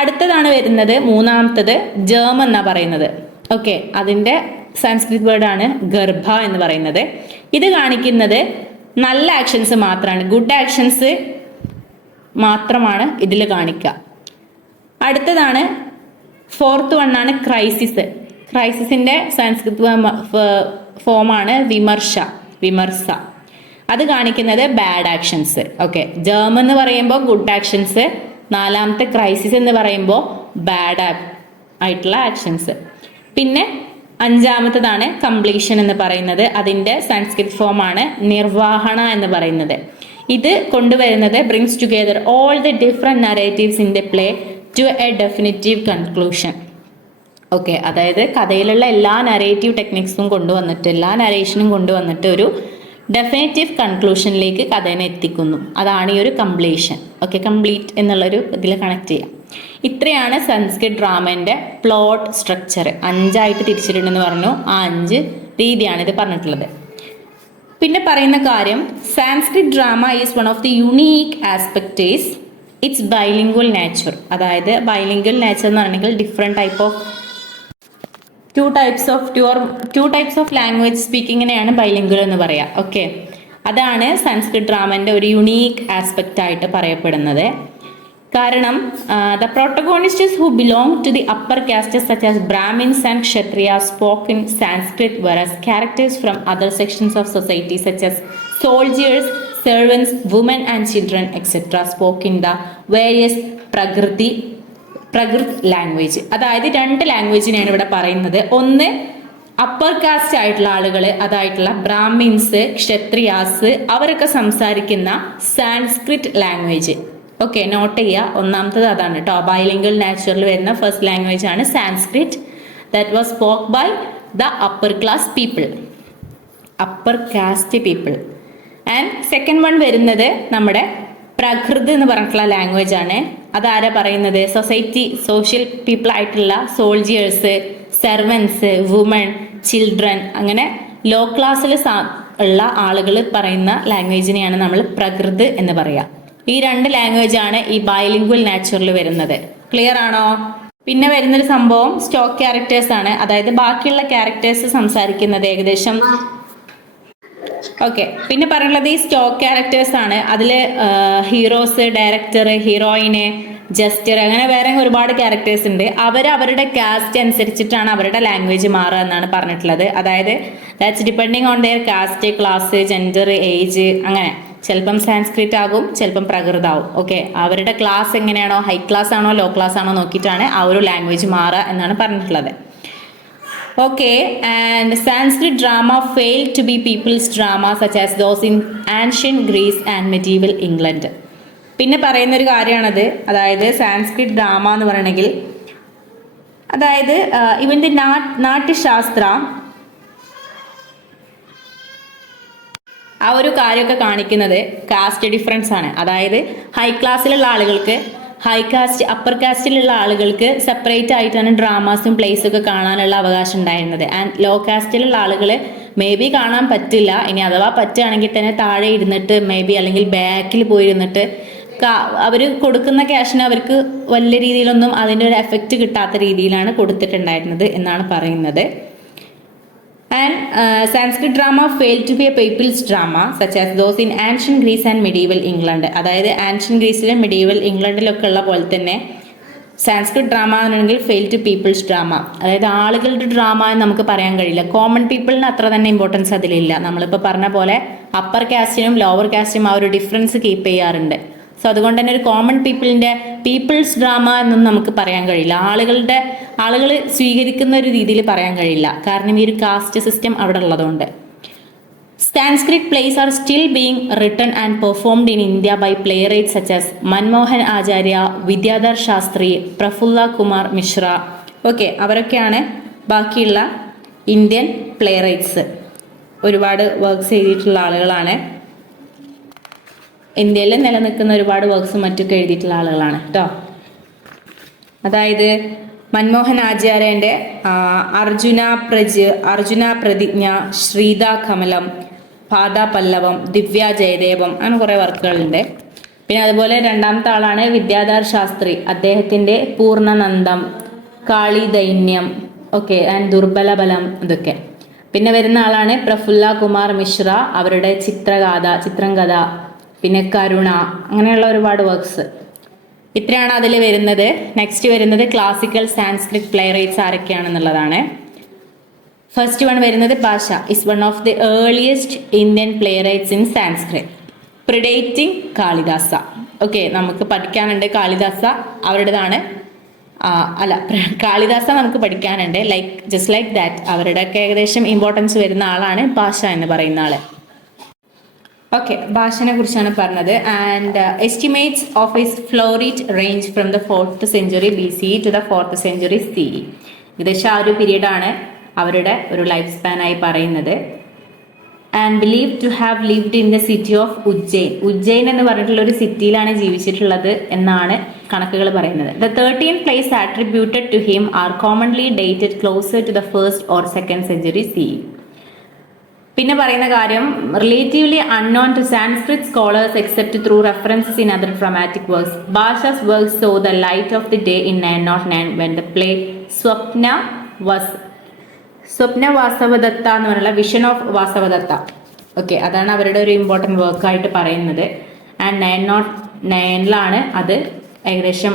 അടുത്തതാണ് വരുന്നത് മൂന്നാമത്തത് ജേം എന്നാ പറയുന്നത്. ഓക്കെ, അതിൻ്റെ സാൻസ്ക്രിറ്റ് വേർഡ് ആണ് ഗർഭ എന്ന് പറയുന്നത്. ഇത് കാണിക്കുന്നത് നല്ല ആക്ഷൻസ് മാത്രമാണ്, ഗുഡ് ആക്ഷൻസ് മാത്രമാണ് ഇതിൽ കാണിക്കുക. അടുത്തതാണ് ഫോർത്ത് വൺ ആണ് ക്രൈസിസ്. ക്രൈസിസിന്റെ സാൻസ്ക്രിറ്റ് ഫോമാണ് വിമർശ. അത് കാണിക്കുന്നത് ബാഡ് ആക്ഷൻസ്. ഓക്കെ, ജേം എന്ന് പറയുമ്പോൾ ഗുഡ് ആക്ഷൻസ്, നാലാമത്തെ ക്രൈസിസ് എന്ന് പറയുമ്പോൾ ബാഡ് ആയിട്ടുള്ള ആക്ഷൻസ്. പിന്നെ അഞ്ചാമത്തതാണ് കംപ്ലീഷൻ എന്ന് പറയുന്നത്. അതിൻ്റെ സാൻസ്ക്രിറ്റ് ഫോമാണ് നിർവാഹണ എന്ന് പറയുന്നത്. ഇത് കൊണ്ടുവരുന്നത് brings together all the different narratives in the play to a definitive conclusion. Okay, അതായത് കഥയിലുള്ള എല്ലാ നറേറ്റീവ് ടെക്നിക്സും കൊണ്ടുവന്നിട്ട്, എല്ലാ നറേഷനും കൊണ്ടുവന്നിട്ട് ഒരു ഡെഫിനറ്റീവ് കൺക്ലൂഷനിലേക്ക് കഥേനെ എത്തിക്കുന്നു. അതാണ് ഈ ഒരു കംപ്ലീഷൻ. ഓക്കെ, കംപ്ലീറ്റ് എന്നുള്ളൊരു ഇതിൽ കണക്ട് ചെയ്യാം. ഇത്രയാണ് സംസ്കൃത് ഡ്രാമേൻ്റെ പ്ലോട്ട് സ്ട്രക്ചർ. 5 ആയിട്ട് തിരിച്ചിട്ടുണ്ടെന്ന് പറഞ്ഞു. ആ 5 രീതിയാണ് ഇത് പറഞ്ഞിട്ടുള്ളത്. പിന്നെ പറയുന്ന കാര്യം, Sanskrit drama is one of the unique aspect is its bilingual nature. അതായത് ബൈലിംഗ്വൽ നേച്ചർ എന്ന് പറഞ്ഞെങ്കിൽ different type of two types of language സ്പീക്കിങ്ങിനെയാണ് ബൈലിംഗ്വൽ എന്ന് പറയാം. ഓക്കെ, അതാണ് സംസ്കൃത് ഡ്രാമൻ്റെ ഒരു യുണീക്ക് ആസ്പെക്റ്റ് ആയിട്ട് പറയപ്പെടുന്നത്. കാരണം the protagonists who belong to the upper castes such as Brahmins and Kshatriyas spoke in Sanskrit, various characters from other sections of society such as soldiers, servants, women and children etc. spoke in the various Prakrit language. അതായത് 2 ലാംഗ്വേജിനെയാണ് ഇവിടെ പറയുന്നത്. ഒന്ന് അപ്പർ കാസ്റ്റ് ആയിട്ടുള്ള ആളുകൾ, അതായിട്ടുള്ള ബ്രാഹ്മിൻസ്, ക്ഷത്രിയാസ്, അവരൊക്കെ സംസാരിക്കുന്ന സാൻസ്ക്രിറ്റ് ലാംഗ്വേജ്. ഓക്കെ, നോട്ട് ചെയ്യുക. ഒന്നാമത്തത് അതാണ് കേട്ടോ. ബൈലിംഗ്വൽ നാച്ചുറൽ വരുന്ന ഫസ്റ്റ് ലാംഗ്വേജ് ആണ് Sanskrit. That was spoke by the upper class people, upper caste people. And second one വരുന്നത് നമ്മുടെ പ്രകൃത് എന്ന് പറഞ്ഞിട്ടുള്ള ലാംഗ്വേജ് ആണ്. അതാരാ പറയുന്നത്? സോഷ്യൽ പീപ്പിൾ ആയിട്ടുള്ള സോൾജിയേഴ്സ്, സെർവൻസ്, വുമൺ, ചിൽഡ്രൻ, അങ്ങനെ ലോ ക്ലാസ്സിൽ ഉള്ള ആളുകൾ പറയുന്ന ലാംഗ്വേജിനെയാണ് നമ്മൾ പ്രകൃത് എന്ന് പറയാം. ഈ 2 ലാംഗ്വേജ് ആണ് ഈ ബൈലിംഗ്വൽ നാച്ചുറൽ വരുന്നത്. ക്ലിയർ ആണോ? പിന്നെ വരുന്നൊരു സംഭവം സ്റ്റോക്ക് ക്യാരക്ടേഴ്സ് ആണ്. അതായത് ബാക്കിയുള്ള ക്യാരക്ടേഴ്സ് സംസാരിക്കുന്നത് ഏകദേശം ഓക്കെ. പിന്നെ പറയുന്നത് ഈ സ്റ്റോക്ക് ക്യാരക്ടേഴ്സ് ആണ്. അതിൽ ഹീറോസ്, ഡയറക്ടർ, ഹീറോയിന്, ജസ്റ്റർ, അങ്ങനെ വേറെ ഒരുപാട് ക്യാരക്ടേഴ്സ് ഉണ്ട്. അവരുടെ കാസ്റ്റ് അനുസരിച്ചിട്ടാണ് അവരുടെ ലാംഗ്വേജ് മാറുക എന്നാണ് പറഞ്ഞിട്ടുള്ളത്. അതായത് that's depending on their caste, class, gender, age, അങ്ങനെ. ചിലപ്പം സാൻസ്ക്രിറ്റ് ആകും, ചിലപ്പം പ്രകൃതാവും. ഓക്കെ, അവരുടെ ക്ലാസ് എങ്ങനെയാണോ, ഹൈ ക്ലാസ് ആണോ ലോ ക്ലാസ് ആണോ നോക്കിയിട്ടാണ് ആ ഒരു ലാംഗ്വേജ് മാറുക എന്നാണ് പറഞ്ഞിട്ടുള്ളത്. Okay, and Sanskrit drama failed to be people's drama such as those in ancient Greece and medieval England. പിന്നെ പറയുന്ന ഒരു കാര്യമാണത്. അതായത് സാൻസ്ക്രിറ്റ് ഡ്രാമ എന്ന് പറയണമെങ്കിൽ, അതായത് ഇവൻ്റെ നാട്യശാസ്ത്ര ആ ഒരു കാര്യമൊക്കെ കാണിക്കുന്നത് കാസ്റ്റ് ഡിഫറൻസ് ആണ്. അതായത് ഹൈ ക്ലാസ്സിലുള്ള ആളുകൾക്ക്, അപ്പർ കാസ്റ്റിലുള്ള ആളുകൾക്ക് സെപ്പറേറ്റ് ആയിട്ടാണ് ഡ്രാമാസും പ്ലേസും ഒക്കെ കാണാനുള്ള അവകാശം ഉണ്ടായിരുന്നത്. ആൻഡ് ലോ കാസ്റ്റിലുള്ള ആളുകൾ മേ ബി കാണാൻ പറ്റില്ല. ഇനി അഥവാ പറ്റുകയാണെങ്കിൽ തന്നെ താഴെ ഇരുന്നിട്ട് മേ ബി, അല്ലെങ്കിൽ ബാക്കിൽ പോയിരുന്നിട്ട് അവർ കൊടുക്കുന്ന ക്യാഷിന് അവർക്ക് വലിയ രീതിയിലൊന്നും അതിൻ്റെ ഒരു എഫക്റ്റ് കിട്ടാത്ത രീതിയിലാണ് കൊടുത്തിട്ടുണ്ടായിരുന്നത് എന്നാണ് പറയുന്നത്. And Sanskrit drama failed to be a people's drama such as those in ancient Greece and medieval England. അതായത് ആൻഷ്യൻ ഗ്രീസിലും മെഡീവൽ ഇംഗ്ലണ്ടിലൊക്കെ ഉള്ള പോലെ തന്നെ സാൻസ്ക്രിറ്റ് ഡ്രാമ എന്നുണ്ടെങ്കിൽ ഫെയിൽ ടു പീപ്പിൾസ് ഡ്രാമ. അതായത് ആളുകളുടെ ഡ്രാമ എന്ന് നമുക്ക് പറയാൻ കഴിയില്ല. കോമൺ പീപ്പിളിന് അത്ര തന്നെ ഇമ്പോർട്ടൻസ് അതിലില്ല. നമ്മളിപ്പോൾ പറഞ്ഞ പോലെ അപ്പർ കാസ്റ്റിനും ലോവർ കാസ്റ്റിനും ആ ഒരു ഡിഫറൻസ് കീപ്പ് ചെയ്യാറുണ്ട്. സോ അതുകൊണ്ട് തന്നെ ഒരു കോമൺ പീപ്പിൾസ് ഡ്രാമ എന്നൊന്നും നമുക്ക് പറയാൻ കഴിയില്ല. ആളുകൾ സ്വീകരിക്കുന്ന ഒരു രീതിയിൽ പറയാൻ കഴിയില്ല. കാരണം ഈ ഒരു കാസ്റ്റ് സിസ്റ്റം അവിടെ ഉള്ളതുകൊണ്ട്. Sanskrit plays are still being written and performed in India by playwrights such as Manmohan Acharya, Vidyadhar Shastri, Prafulla Kumar Mishra. Okay, അവരൊക്കെയാണ് ബാക്കിയുള്ള ഇന്ത്യൻ പ്ലേറൈറ്റ്സ്. ഒരുപാട് വർക്ക്സ് എഴുതിയിട്ടുള്ള ആളുകളാണ്. ഇന്ത്യയിൽ നിലനിൽക്കുന്ന ഒരുപാട് വർക്ക്സും മറ്റൊക്കെ എഴുതിയിട്ടുള്ള ആളുകളാണ് കേട്ടോ. അതായത് മൻമോഹൻ ആചാര്യൻ്റെ അർജുന പ്രതിജ്ഞ, ശ്രീത കമലം, പാദ പല്ലവം, ദിവ്യ ജയദേവം, അങ്ങനെ കുറേ വർക്കുകളുണ്ട്. പിന്നെ അതുപോലെ രണ്ടാമത്തെ ആളാണ് വിദ്യാധർ ശാസ്ത്രി. അദ്ദേഹത്തിൻ്റെ പൂർണ്ണനന്ദം, കാളി ദൈന്യം, ഓക്കെ, ആൻഡ് ദുർബലബലം, ഇതൊക്കെ. പിന്നെ വരുന്ന ആളാണ് പ്രഫുല്ല കുമാർ മിശ്ര. അവരുടെ ചിത്രംകഥ, പിന്നെ കരുണ, അങ്ങനെയുള്ള ഒരുപാട് വർക്ക്സ്. ഇത്രയാണ് അതിൽ വരുന്നത്. നെക്സ്റ്റ് വരുന്നത് ക്ലാസിക്കൽ സാൻസ്ക്രിറ്റ് പ്ലേറൈറ്റ്സ് ആരൊക്കെയാണെന്നുള്ളതാണ്. ഫസ്റ്റ് വൺ വരുന്നത് Bhasa is one of the earliest Indian playwrights in Sanskrit, predating Kalidasa. Okay, നമുക്ക് പഠിക്കാനുണ്ട് കാളിദാസ, അവരുടേതാണ്. കാളിദാസ നമുക്ക് പഠിക്കാനുണ്ട്. ജസ്റ്റ് ലൈക്ക് ദാറ്റ് അവരുടെയൊക്കെ ഏകദേശം ഇമ്പോർട്ടൻസ് വരുന്ന ആളാണ് ഭാഷ എന്ന് പറയുന്ന ആള്. ഓക്കെ, ഭാഷനെ കുറിച്ചാണ് പറഞ്ഞത്. And estimates of his floruit range from the 4th century BC to the 4th century CE. ഏകദേശം ആ ഒരു പീരീഡാണ് അവരുടെ ഒരു ലൈഫ് സ്പാൻ ആയി പറയുന്നത്. And believe to have lived in the city of Ujjain. Ujjain എന്ന് പറഞ്ഞിട്ടുള്ള ഒരു സിറ്റിയിലാണ് ജീവിച്ചിട്ടുള്ളത് എന്നാണ് കണക്കുകൾ പറയുന്നത്. The 13 plays attributed to him are commonly dated closer to the 1st or 2nd century CE. പിന്നെ പറയുന്ന കാര്യം relatively unknown to Sanskrit scholars except through references in other dramatic works. Bhasa's works saw the light of the day in 909 when the play Swapna Vasavadatta എന്ന് പറഞ്ഞുള്ള വിഷൻ ഓഫ് വാസവദത്ത. ഓക്കെ, അതാണ് അവരുടെ ഒരു ഇമ്പോർട്ടൻറ്റ് വർക്കായിട്ട് പറയുന്നത്. ആൻഡ് 909 അത് ഏകദേശം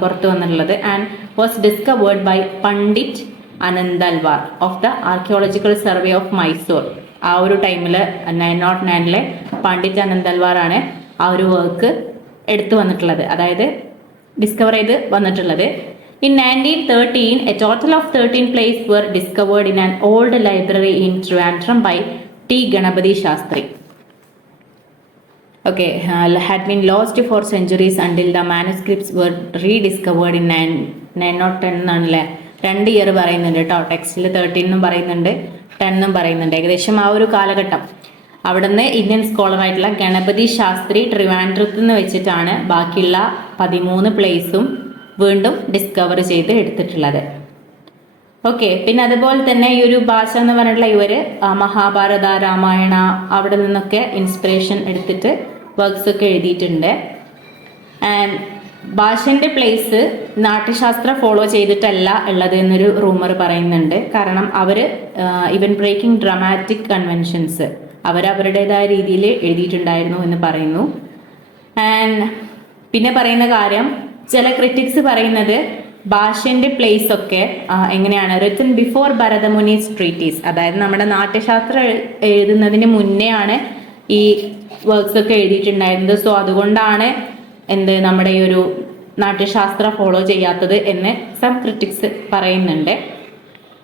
പുറത്തു വന്നിട്ടുള്ളത്. And was discovered by Pandit Ananthalvar of the archaeological survey of Mysore. ആ ഒരു ടൈമിൽ 909 പണ്ഡിറ്റ് അനന്തൽവാർ ആണ് ആ ഒരു വർക്ക് എടുത്തു വന്നിട്ടുള്ളത്, അതായത് ഡിസ്കവർ ചെയ്ത് വന്നിട്ടുള്ളത്. In 1913, a total of 13 plays were discovered in an old library in Trivandrum by T. Ganapathy Shastri. Okay, had been lost for centuries until the manuscripts were rediscovered in 910 എന്നാണല്ലേ. 2 year പറയുന്നുണ്ട് കേട്ടോ. ടെക്സ്റ്റിൽ 13 എന്നും പറയുന്നുണ്ട്, 10 എന്നും പറയുന്നുണ്ട്. ഏകദേശം ആ ഒരു കാലഘട്ടം. അവിടുന്ന് ഇന്ത്യൻ സ്കോളറായിട്ടുള്ള ഗണപതി ശാസ്ത്രി ട്രിവാൻഡ്രത്ത് നിന്ന് വെച്ചിട്ടാണ് ബാക്കിയുള്ള 13 പ്ലേസും വീണ്ടും ഡിസ്കവർ ചെയ്ത് എടുത്തിട്ടുള്ളത്. ഓക്കെ, പിന്നെ അതുപോലെ തന്നെ ഈ ഒരു ഭാഷ എന്ന് പറഞ്ഞിട്ടുള്ള ഇവര് മഹാഭാരത, രാമായണ, അവിടെ നിന്നൊക്കെ ഇൻസ്പിറേഷൻ എടുത്തിട്ട് വർക്ക്സ് ഒക്കെ എഴുതിയിട്ടുണ്ട്. ആൻഡ് ഭാഷന്റെ പ്ലേസ് നാട്യശാസ്ത്ര ഫോളോ ചെയ്തിട്ടല്ല ഉള്ളത് എന്നൊരു റൂമർ പറയുന്നുണ്ട്. കാരണം അവര് ഇവൻ ബ്രേക്കിംഗ് ഡ്രാമാറ്റിക് കൺവെൻഷൻസ് അവരവരുടേതായ രീതിയിൽ എഴുതിയിട്ടുണ്ടായിരുന്നു എന്ന് പറയുന്നു. ആൻഡ് പിന്നെ പറയുന്ന കാര്യം, ചില ക്രിറ്റിക്സ് പറയുന്നത് ഭാഷന്റെ പ്ലേസ് ഒക്കെ എങ്ങനെയാണ് റിട്ടൺ ബിഫോർ ഭരതമുനീസ് ട്രീറ്റീസ്, അതായത് നമ്മുടെ നാട്യശാസ്ത്രം എഴുതുന്നതിന് മുന്നേ ആണ് ഈ വർക്ക്സ് ഒക്കെ എഴുതിയിട്ടുണ്ടായിരുന്നത്. സോ അതുകൊണ്ടാണ് നമ്മുടെ ഈ ഒരു നാട്യശാസ്ത്രം ഫോളോ ചെയ്യാത്തത് എന്ന് സം ക്രിറ്റിക്സ് പറയുന്നുണ്ട്.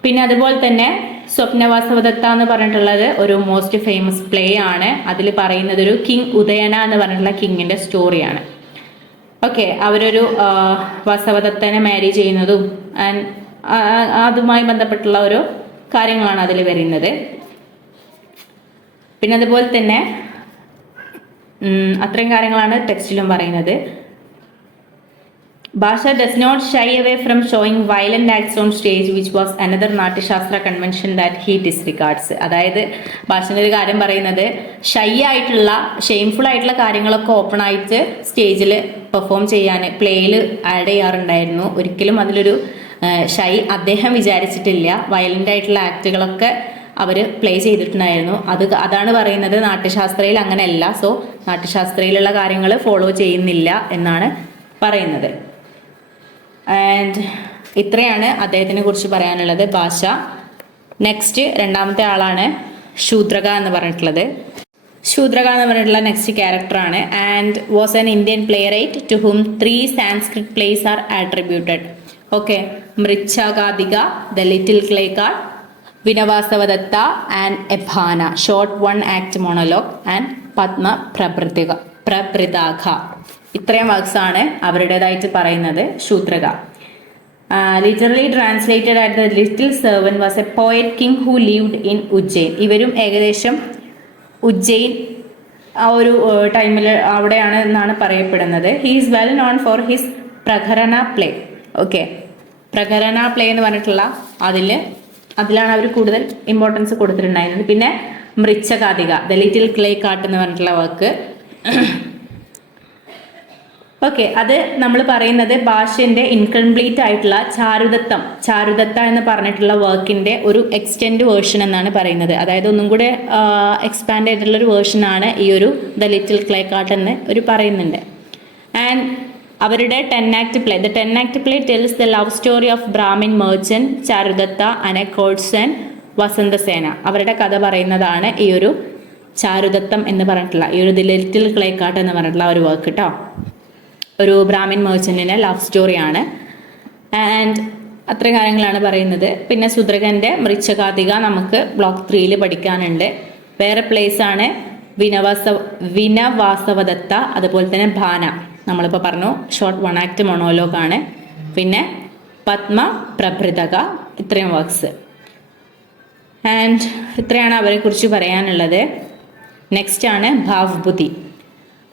പിന്നെ അതുപോലെ തന്നെ സ്വപ്നവാസവദത്ത എന്ന് പറഞ്ഞിട്ടുള്ളത് ഒരു മോസ്റ്റ് ഫേമസ് പ്ലേ ആണ്. അതിൽ പറയുന്നത് ഒരു കിങ് ഉദയന എന്ന് പറഞ്ഞിട്ടുള്ള കിങ്ങിന്റെ സ്റ്റോറിയാണ്. ഓക്കെ, അവരൊരു വാസവദത്തനെ മാരി ചെയ്യുന്നതും ആൻഡ് അതുമായി ബന്ധപ്പെട്ടുള്ള ഓരോ കാര്യങ്ങളാണ് അതിൽ വരുന്നത്. പിന്നെ അതുപോലെ തന്നെ അത്രയും കാര്യങ്ങളാണ് ടെക്സ്റ്റിലും പറയുന്നത്. ഭാഷ does not shy away from showing violent acts on stage, which was another നാട്യശാസ്ത്ര convention that he disregards. അതായത് ഭാഷയുടെ ഒരു കാര്യം പറയുന്നത് ഷൈ ആയിട്ടുള്ള ഷെയിംഫുൾ ആയിട്ടുള്ള കാര്യങ്ങളൊക്കെ ഓപ്പൺ ആയിട്ട് സ്റ്റേജിൽ പെർഫോം ചെയ്യാൻ പ്ലേയിൽ ആഡ് ചെയ്യാറുണ്ടായിരുന്നു. ഒരിക്കലും അതിലൊരു ഷൈ അദ്ദേഹം വിചാരിച്ചിട്ടില്ല. വയലന്റ് ആയിട്ടുള്ള ആക്ടുകളൊക്കെ അവർ പ്ലേ ചെയ്തിട്ടുണ്ടായിരുന്നു. അതാണ് പറയുന്നത് നാട്യശാസ്ത്രയിൽ അങ്ങനെയല്ല. സോ നാട്യശാസ്ത്രയിലുള്ള കാര്യങ്ങൾ ഫോളോ ചെയ്യുന്നില്ല എന്നാണ് പറയുന്നത്. ആൻഡ് ഇത്രയാണ് അദ്ദേഹത്തിനെ കുറിച്ച് പറയാനുള്ളത് ഭാഷ. നെക്സ്റ്റ് രണ്ടാമത്തെ ആളാണ് ശൂദ്രക എന്ന് പറഞ്ഞിട്ടുള്ളത്. ശൂദ്രക എന്ന് പറഞ്ഞിട്ടുള്ള നെക്സ്റ്റ് ക്യാരക്ടറാണ്. And was an Indian playwright to whom 3 Sanskrit plays are attributed. Okay, Mrichchhakatika, the little clay cart, Vinavasavadatta and എഭാന, short one act monologue, and Padma Prabhritaka. ഇത്രയും വർക്ക്സ് ആണ് അവരുടേതായിട്ട് പറയുന്നത്. Shudraka literally translated at the little servant was a poet king who lived in Ujjain. ഇവരും ഏകദേശം ഉജ്ജയിൻ ആ ഒരു ടൈമിൽ അവിടെയാണ് എന്നാണ് പറയപ്പെടുന്നത്. He is well known for his പ്രകരണ പ്ലേ. ഓക്കെ, പ്രകരണ പ്ലേ എന്ന് പറഞ്ഞിട്ടുള്ള അതിലാണ് അവർ കൂടുതൽ ഇമ്പോർട്ടൻസ് കൊടുത്തിട്ടുണ്ടായിരുന്നത്. പിന്നെ മൃച്ഛകാതിക, ദ ലിറ്റിൽ ക്ലേ കാട്ട് എന്ന് പറഞ്ഞിട്ടുള്ള വർക്ക്. ഓക്കെ, അത് നമ്മൾ പറയുന്നത് ഭാഷന്റെ ഇൻകംപ്ലീറ്റ് ആയിട്ടുള്ള ചാരുദത്ത എന്ന് പറഞ്ഞിട്ടുള്ള വർക്കിന്റെ ഒരു എക്സ്റ്റെൻഡ് വേർഷൻ എന്നാണ് പറയുന്നത്. അതായത് ഒന്നും കൂടെ എക്സ്പാൻഡ് ആയിട്ടുള്ള ഒരു വേർഷനാണ് ഈ ഒരു ദ ലിറ്റിൽ ക്ലേ കാട്ട് എന്ന് ഒരു പറയുന്നുണ്ട്. ആൻഡ് അവരുടെ 10 Act play, the 10 Act play tells the love story of brahmin merchant Charudatta, അനക്കോഡ്സൻ, വസന്തസേന. അവരുടെ കഥ പറയുന്നതാണ് ഈ ഒരു ചാരുദത്തം എന്ന് പറഞ്ഞിട്ടുള്ള ഈ ഒരു ദ ലിറ്റിൽ ക്ലേ കാട്ട് എന്ന് പറഞ്ഞിട്ടുള്ള ഒരു വർക്ക് കേട്ടോ. ഒരു ബ്രാഹ്മിൻ മെർച്ചന്റിന്റെ ലവ് സ്റ്റോറിയാണ്. ആൻഡ് അത്ര കാര്യങ്ങളാണ് പറയുന്നത്. പിന്നെ ശൂദ്രകന്റെ മൃച്ഛകാതിക നമുക്ക് ബ്ലോക്ക് 3 പഠിക്കാനുണ്ട്. വേറെ പ്ലേസ് ആണ് വിനവാസവദത്ത, അതുപോലെ തന്നെ ഭാന നമ്മളിപ്പോൾ പറഞ്ഞു, ഷോർട്ട് വൺ ആക്ട് മോണോലോഗ് ആണ്. പിന്നെ പത്മ പ്രഭൃതക, ഇത്രയും വർക്ക്സ്. ആൻഡ് ഇത്രയാണ് അവരെ കുറിച്ച് പറയാനുള്ളത്. നെക്സ്റ്റ് ആണ് ഭാവ്ഭൂതി.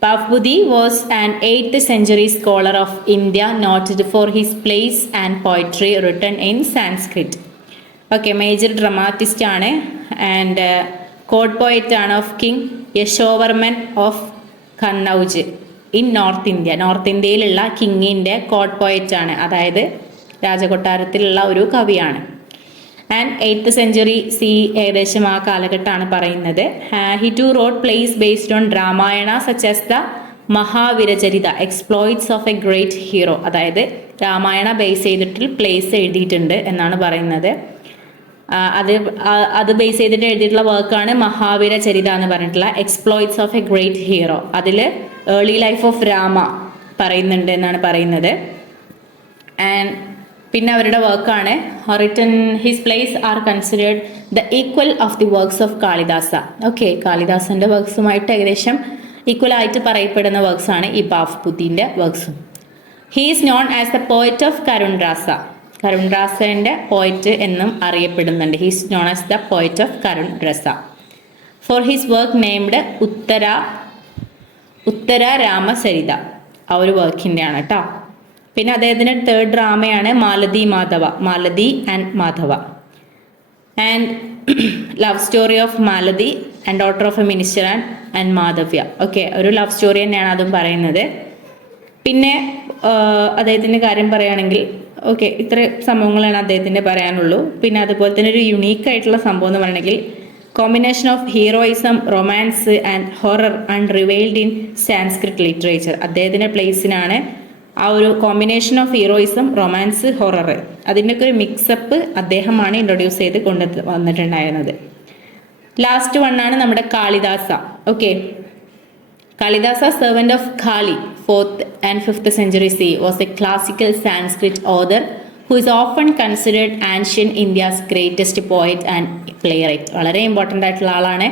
Bhavbudi was an 8th century scholar of India noted for his plays and poetry written in Sanskrit. Okay, major dramatist ആണ് ആൻഡ് കോഡ് പോയറ്റ് ആണ് of king Yashovarman of Kannauj in north India. North ഇന്ത്യയിലുള്ള കിങ്ങിൻ്റെ കോഡ് പോയറ്റ് ആണ്, അതായത് രാജകൊട്ടാരത്തിലുള്ള ഒരു കവിയാണ്. ആൻഡ് 8th century CE ഏകദേശം ആ കാലഘട്ടമാണ് പറയുന്നത്. He too wrote plays based on Ramayana such as the Mahaviracharita, exploits of a great hero. അതായത് രാമായണ ബേസ് ചെയ്തിട്ട് പ്ലേസ് എഴുതിയിട്ടുണ്ട് എന്നാണ് പറയുന്നത്. അത് ബേസ് ചെയ്തിട്ട് എഴുതിയിട്ടുള്ള വർക്കാണ് മഹാവീരചരിത എന്ന് പറഞ്ഞിട്ടുള്ള exploits of a great hero. അതിൽ ഏർലി ലൈഫ് ഓഫ് രാമ പറയുന്നുണ്ട് എന്നാണ് പറയുന്നത്. ആൻഡ് പിന്നെ അവരുടെ വർക്കാണ് written his plays are considered the equal of the works of Kalidasa. Okay, കാളിദാസന്റെ വർക്ക്സുമായിട്ട് ഏകദേശം ഈക്വൽ ആയിട്ട് പറയപ്പെടുന്ന വർക്ക്സ് ആണ് ഈ ഭാവ്ഭൂതിന്റെ വർക്ക്സും. He is known as the poet of Karunarasa. കരുൺരാസന്റെ പോയറ്റ് എന്നും അറിയപ്പെടുന്നുണ്ട്. He is known as the poet of Karunarasa for his work named ഉത്തര രാമസരിത. ആ ഒരു വർക്കിൻ്റെ ആണ് കേട്ടോ. പിന്നെ അദ്ദേഹത്തിൻ്റെ 3rd ഡ്രാമയാണ് Malati and Madhava. And love story of Malati and daughter of a minister and Madhavya. Okay, ഒരു ലവ് സ്റ്റോറി തന്നെയാണ് അതും പറയുന്നത്. പിന്നെ അദ്ദേഹത്തിൻ്റെ കാര്യം പറയുകയാണെങ്കിൽ ഓക്കെ, ഇത്ര സംഭവങ്ങളാണ് അദ്ദേഹത്തിൻ്റെ പറയാനുള്ളൂ. പിന്നെ അതുപോലെ തന്നെ ഒരു യുണീക്ക് ആയിട്ടുള്ള സംഭവം എന്ന് പറയണമെങ്കിൽ combination of heroism, romance and horror and revealed in Sanskrit literature. അദ്ദേഹത്തിൻ്റെ പ്ലേസിനാണ് ആ ഒരു combination of heroism, romance, horror, അതിൻ്റെയൊക്കെ ഒരു മിക്സപ്പ് അദ്ദേഹമാണ് ഇൻട്രൊഡ്യൂസ് ചെയ്ത് വന്നിട്ടുണ്ടായിരുന്നത്. ലാസ്റ്റ് വണ്ണാണ് നമ്മുടെ Kalidasa. Okay, Kalidasa, servant of Kali, 4th and 5th century CE, was a classical Sanskrit author who is often considered ancient India's greatest poet and playwright. വളരെ ഇമ്പോർട്ടൻ്റ് ആയിട്ടുള്ള ആളാണ്.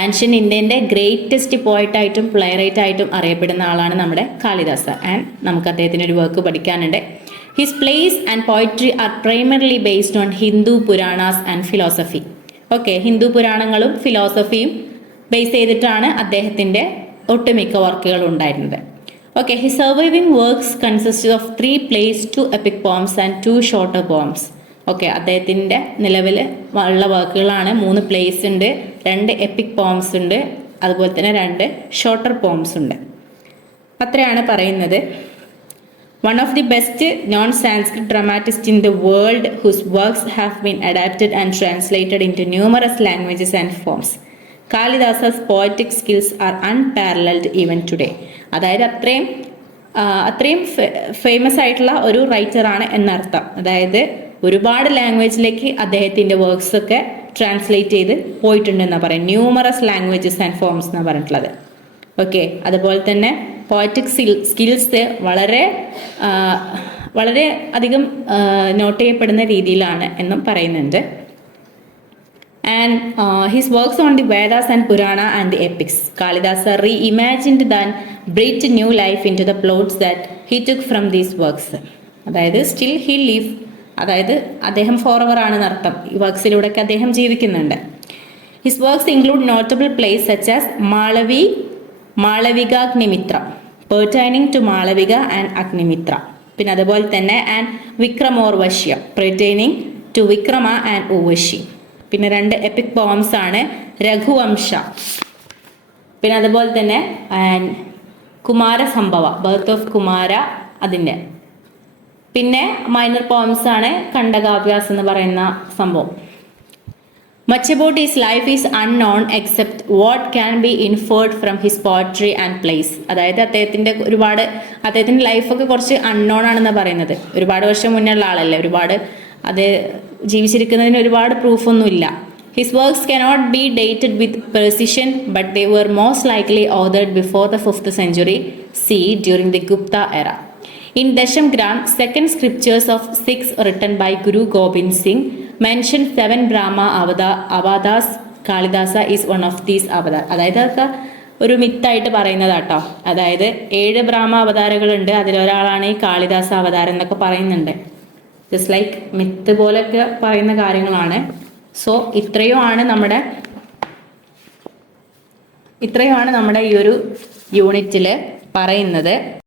ആൻഷ്യൻ ഇന്ത്യൻ്റെ ഗ്രേറ്റസ്റ്റ് പോയറ്റായിട്ടും പ്ലേറൈറ്റായിട്ടും അറിയപ്പെടുന്ന ആളാണ് നമ്മുടെ കാളിദാസ. ആൻഡ് നമുക്ക് അദ്ദേഹത്തിൻ്റെ ഒരു വർക്ക് പഠിക്കാനുണ്ട്. His plays and poetry are primarily based on Hindu Puranas and philosophy. Okay, Hindu പുരാണങ്ങളും ഫിലോസഫിയും ബേസ് ചെയ്തിട്ടാണ് അദ്ദേഹത്തിൻ്റെ ഒട്ടുമിക്ക വർക്കുകൾ ഉണ്ടായിരുന്നത്. Okay, his surviving works consist of 3 plays, 2 epic poems and 2 shorter poems. Okay, അദ്ദേഹത്തിൻ്റെ നിലവിൽ ഉള്ള വർക്കുകളാണ് 3 plays ഉണ്ട്, 2 epic poems ഉണ്ട്, അതുപോലെ തന്നെ 2 shorter poems ഉണ്ട്. അത്രയാണ് പറയുന്നത്. One of the best non-Sanskrit dramatists in the world whose works have been adapted and translated into numerous languages and forms. Kalidasa's poetic skills are unparalleled even today. അതായത് അത്രയും ഫേമസ് ആയിട്ടുള്ള ഒരു റൈറ്ററാണ് എന്നർത്ഥം. അതായത് ഒരുപാട് ലാംഗ്വേജിലേക്ക് അദ്ദേഹത്തിൻ്റെ വർക്ക്സ് ഒക്കെ ട്രാൻസ്ലേറ്റ് ചെയ്ത് പോയിട്ടുണ്ടെന്നാണ് പറയാം. ന്യൂമറസ് ലാംഗ്വേജസ് ആൻഡ് ഫോംസ് എന്നാണ് പറഞ്ഞിട്ടുള്ളത്. ഓക്കെ, അതുപോലെ തന്നെ പോയറ്റിക് സ്കിൽസ് വളരെ അധികം നോട്ട് ചെയ്യപ്പെടുന്ന രീതിയിലാണ് എന്നും പറയുന്നുണ്ട്. and his works on the Vedas and Purana and the epics. Kalidasa reimagined then breathed new life into the plots that he took from these works. അതായത് സ്റ്റിൽ ഹി ലീവ്, അതായത് അദ്ദേഹം ഫോറവർ ആണെന്നർത്ഥം. ഈ വർക്ക്സിലൂടെയൊക്കെ അദ്ദേഹം ജീവിക്കുന്നുണ്ട്. His works include notable plays such as Malavikagnimitra pertaining to Malavika and Agnimitra. പിന്നെ അതുപോലെ തന്നെ and Vikramorvashiya pertaining to Vikrama and Urvashi. പിന്നെ 2 എപ്പിക് പോംസ് ആണ് രഘുവംശ, പിന്നെ അതുപോലെ തന്നെ ആൻഡ് കുമാര സംഭവ ബർത്ത് ഓഫ് കുമാര അതിൻ്റെ. പിന്നെ മൈനർ പോംസ് ആണ് ഖണ്ഡകാവ്യാസ് എന്ന് പറയുന്ന സംഭവം. Much about his life is unknown except what can be inferred from his poetry and place. അതായത് അദ്ദേഹത്തിൻ്റെ ലൈഫൊക്കെ കുറച്ച് അൺനോൺ ആണെന്ന് പറയുന്നത്. ഒരുപാട് വർഷം മുന്നേ ഉള്ള ആളല്ലേ, ഒരുപാട് അത് ജീവിച്ചിരിക്കുന്നതിന് ഒരുപാട് പ്രൂഫൊന്നുമില്ല. His works cannot be dated with precision but they were most likely authored before the 5th century CE during the Gupta era. In Dasham Gram, second scriptures of 6 written by Guru Gobind Singh mention 7 Brahma Avadas. Kalidasa is one of these avatar. അതായത് അതൊക്കെ ഒരു മിത്തായിട്ട് പറയുന്നതാട്ടോ. അതായത് 7 ബ്രാഹ്മ അവതാരങ്ങളുണ്ട്, അതിലൊരാളാണ് ഈ കാളിദാസ അവതാരം എന്നൊക്കെ പറയുന്നുണ്ട്. ജസ്റ്റ് ലൈക്ക് മിത്ത് പോലൊക്കെ പറയുന്ന കാര്യങ്ങളാണ്. സോ ഇത്രയുമാണ് നമ്മുടെ ഈ ഒരു യൂണിറ്റിൽ പറയുന്നത്.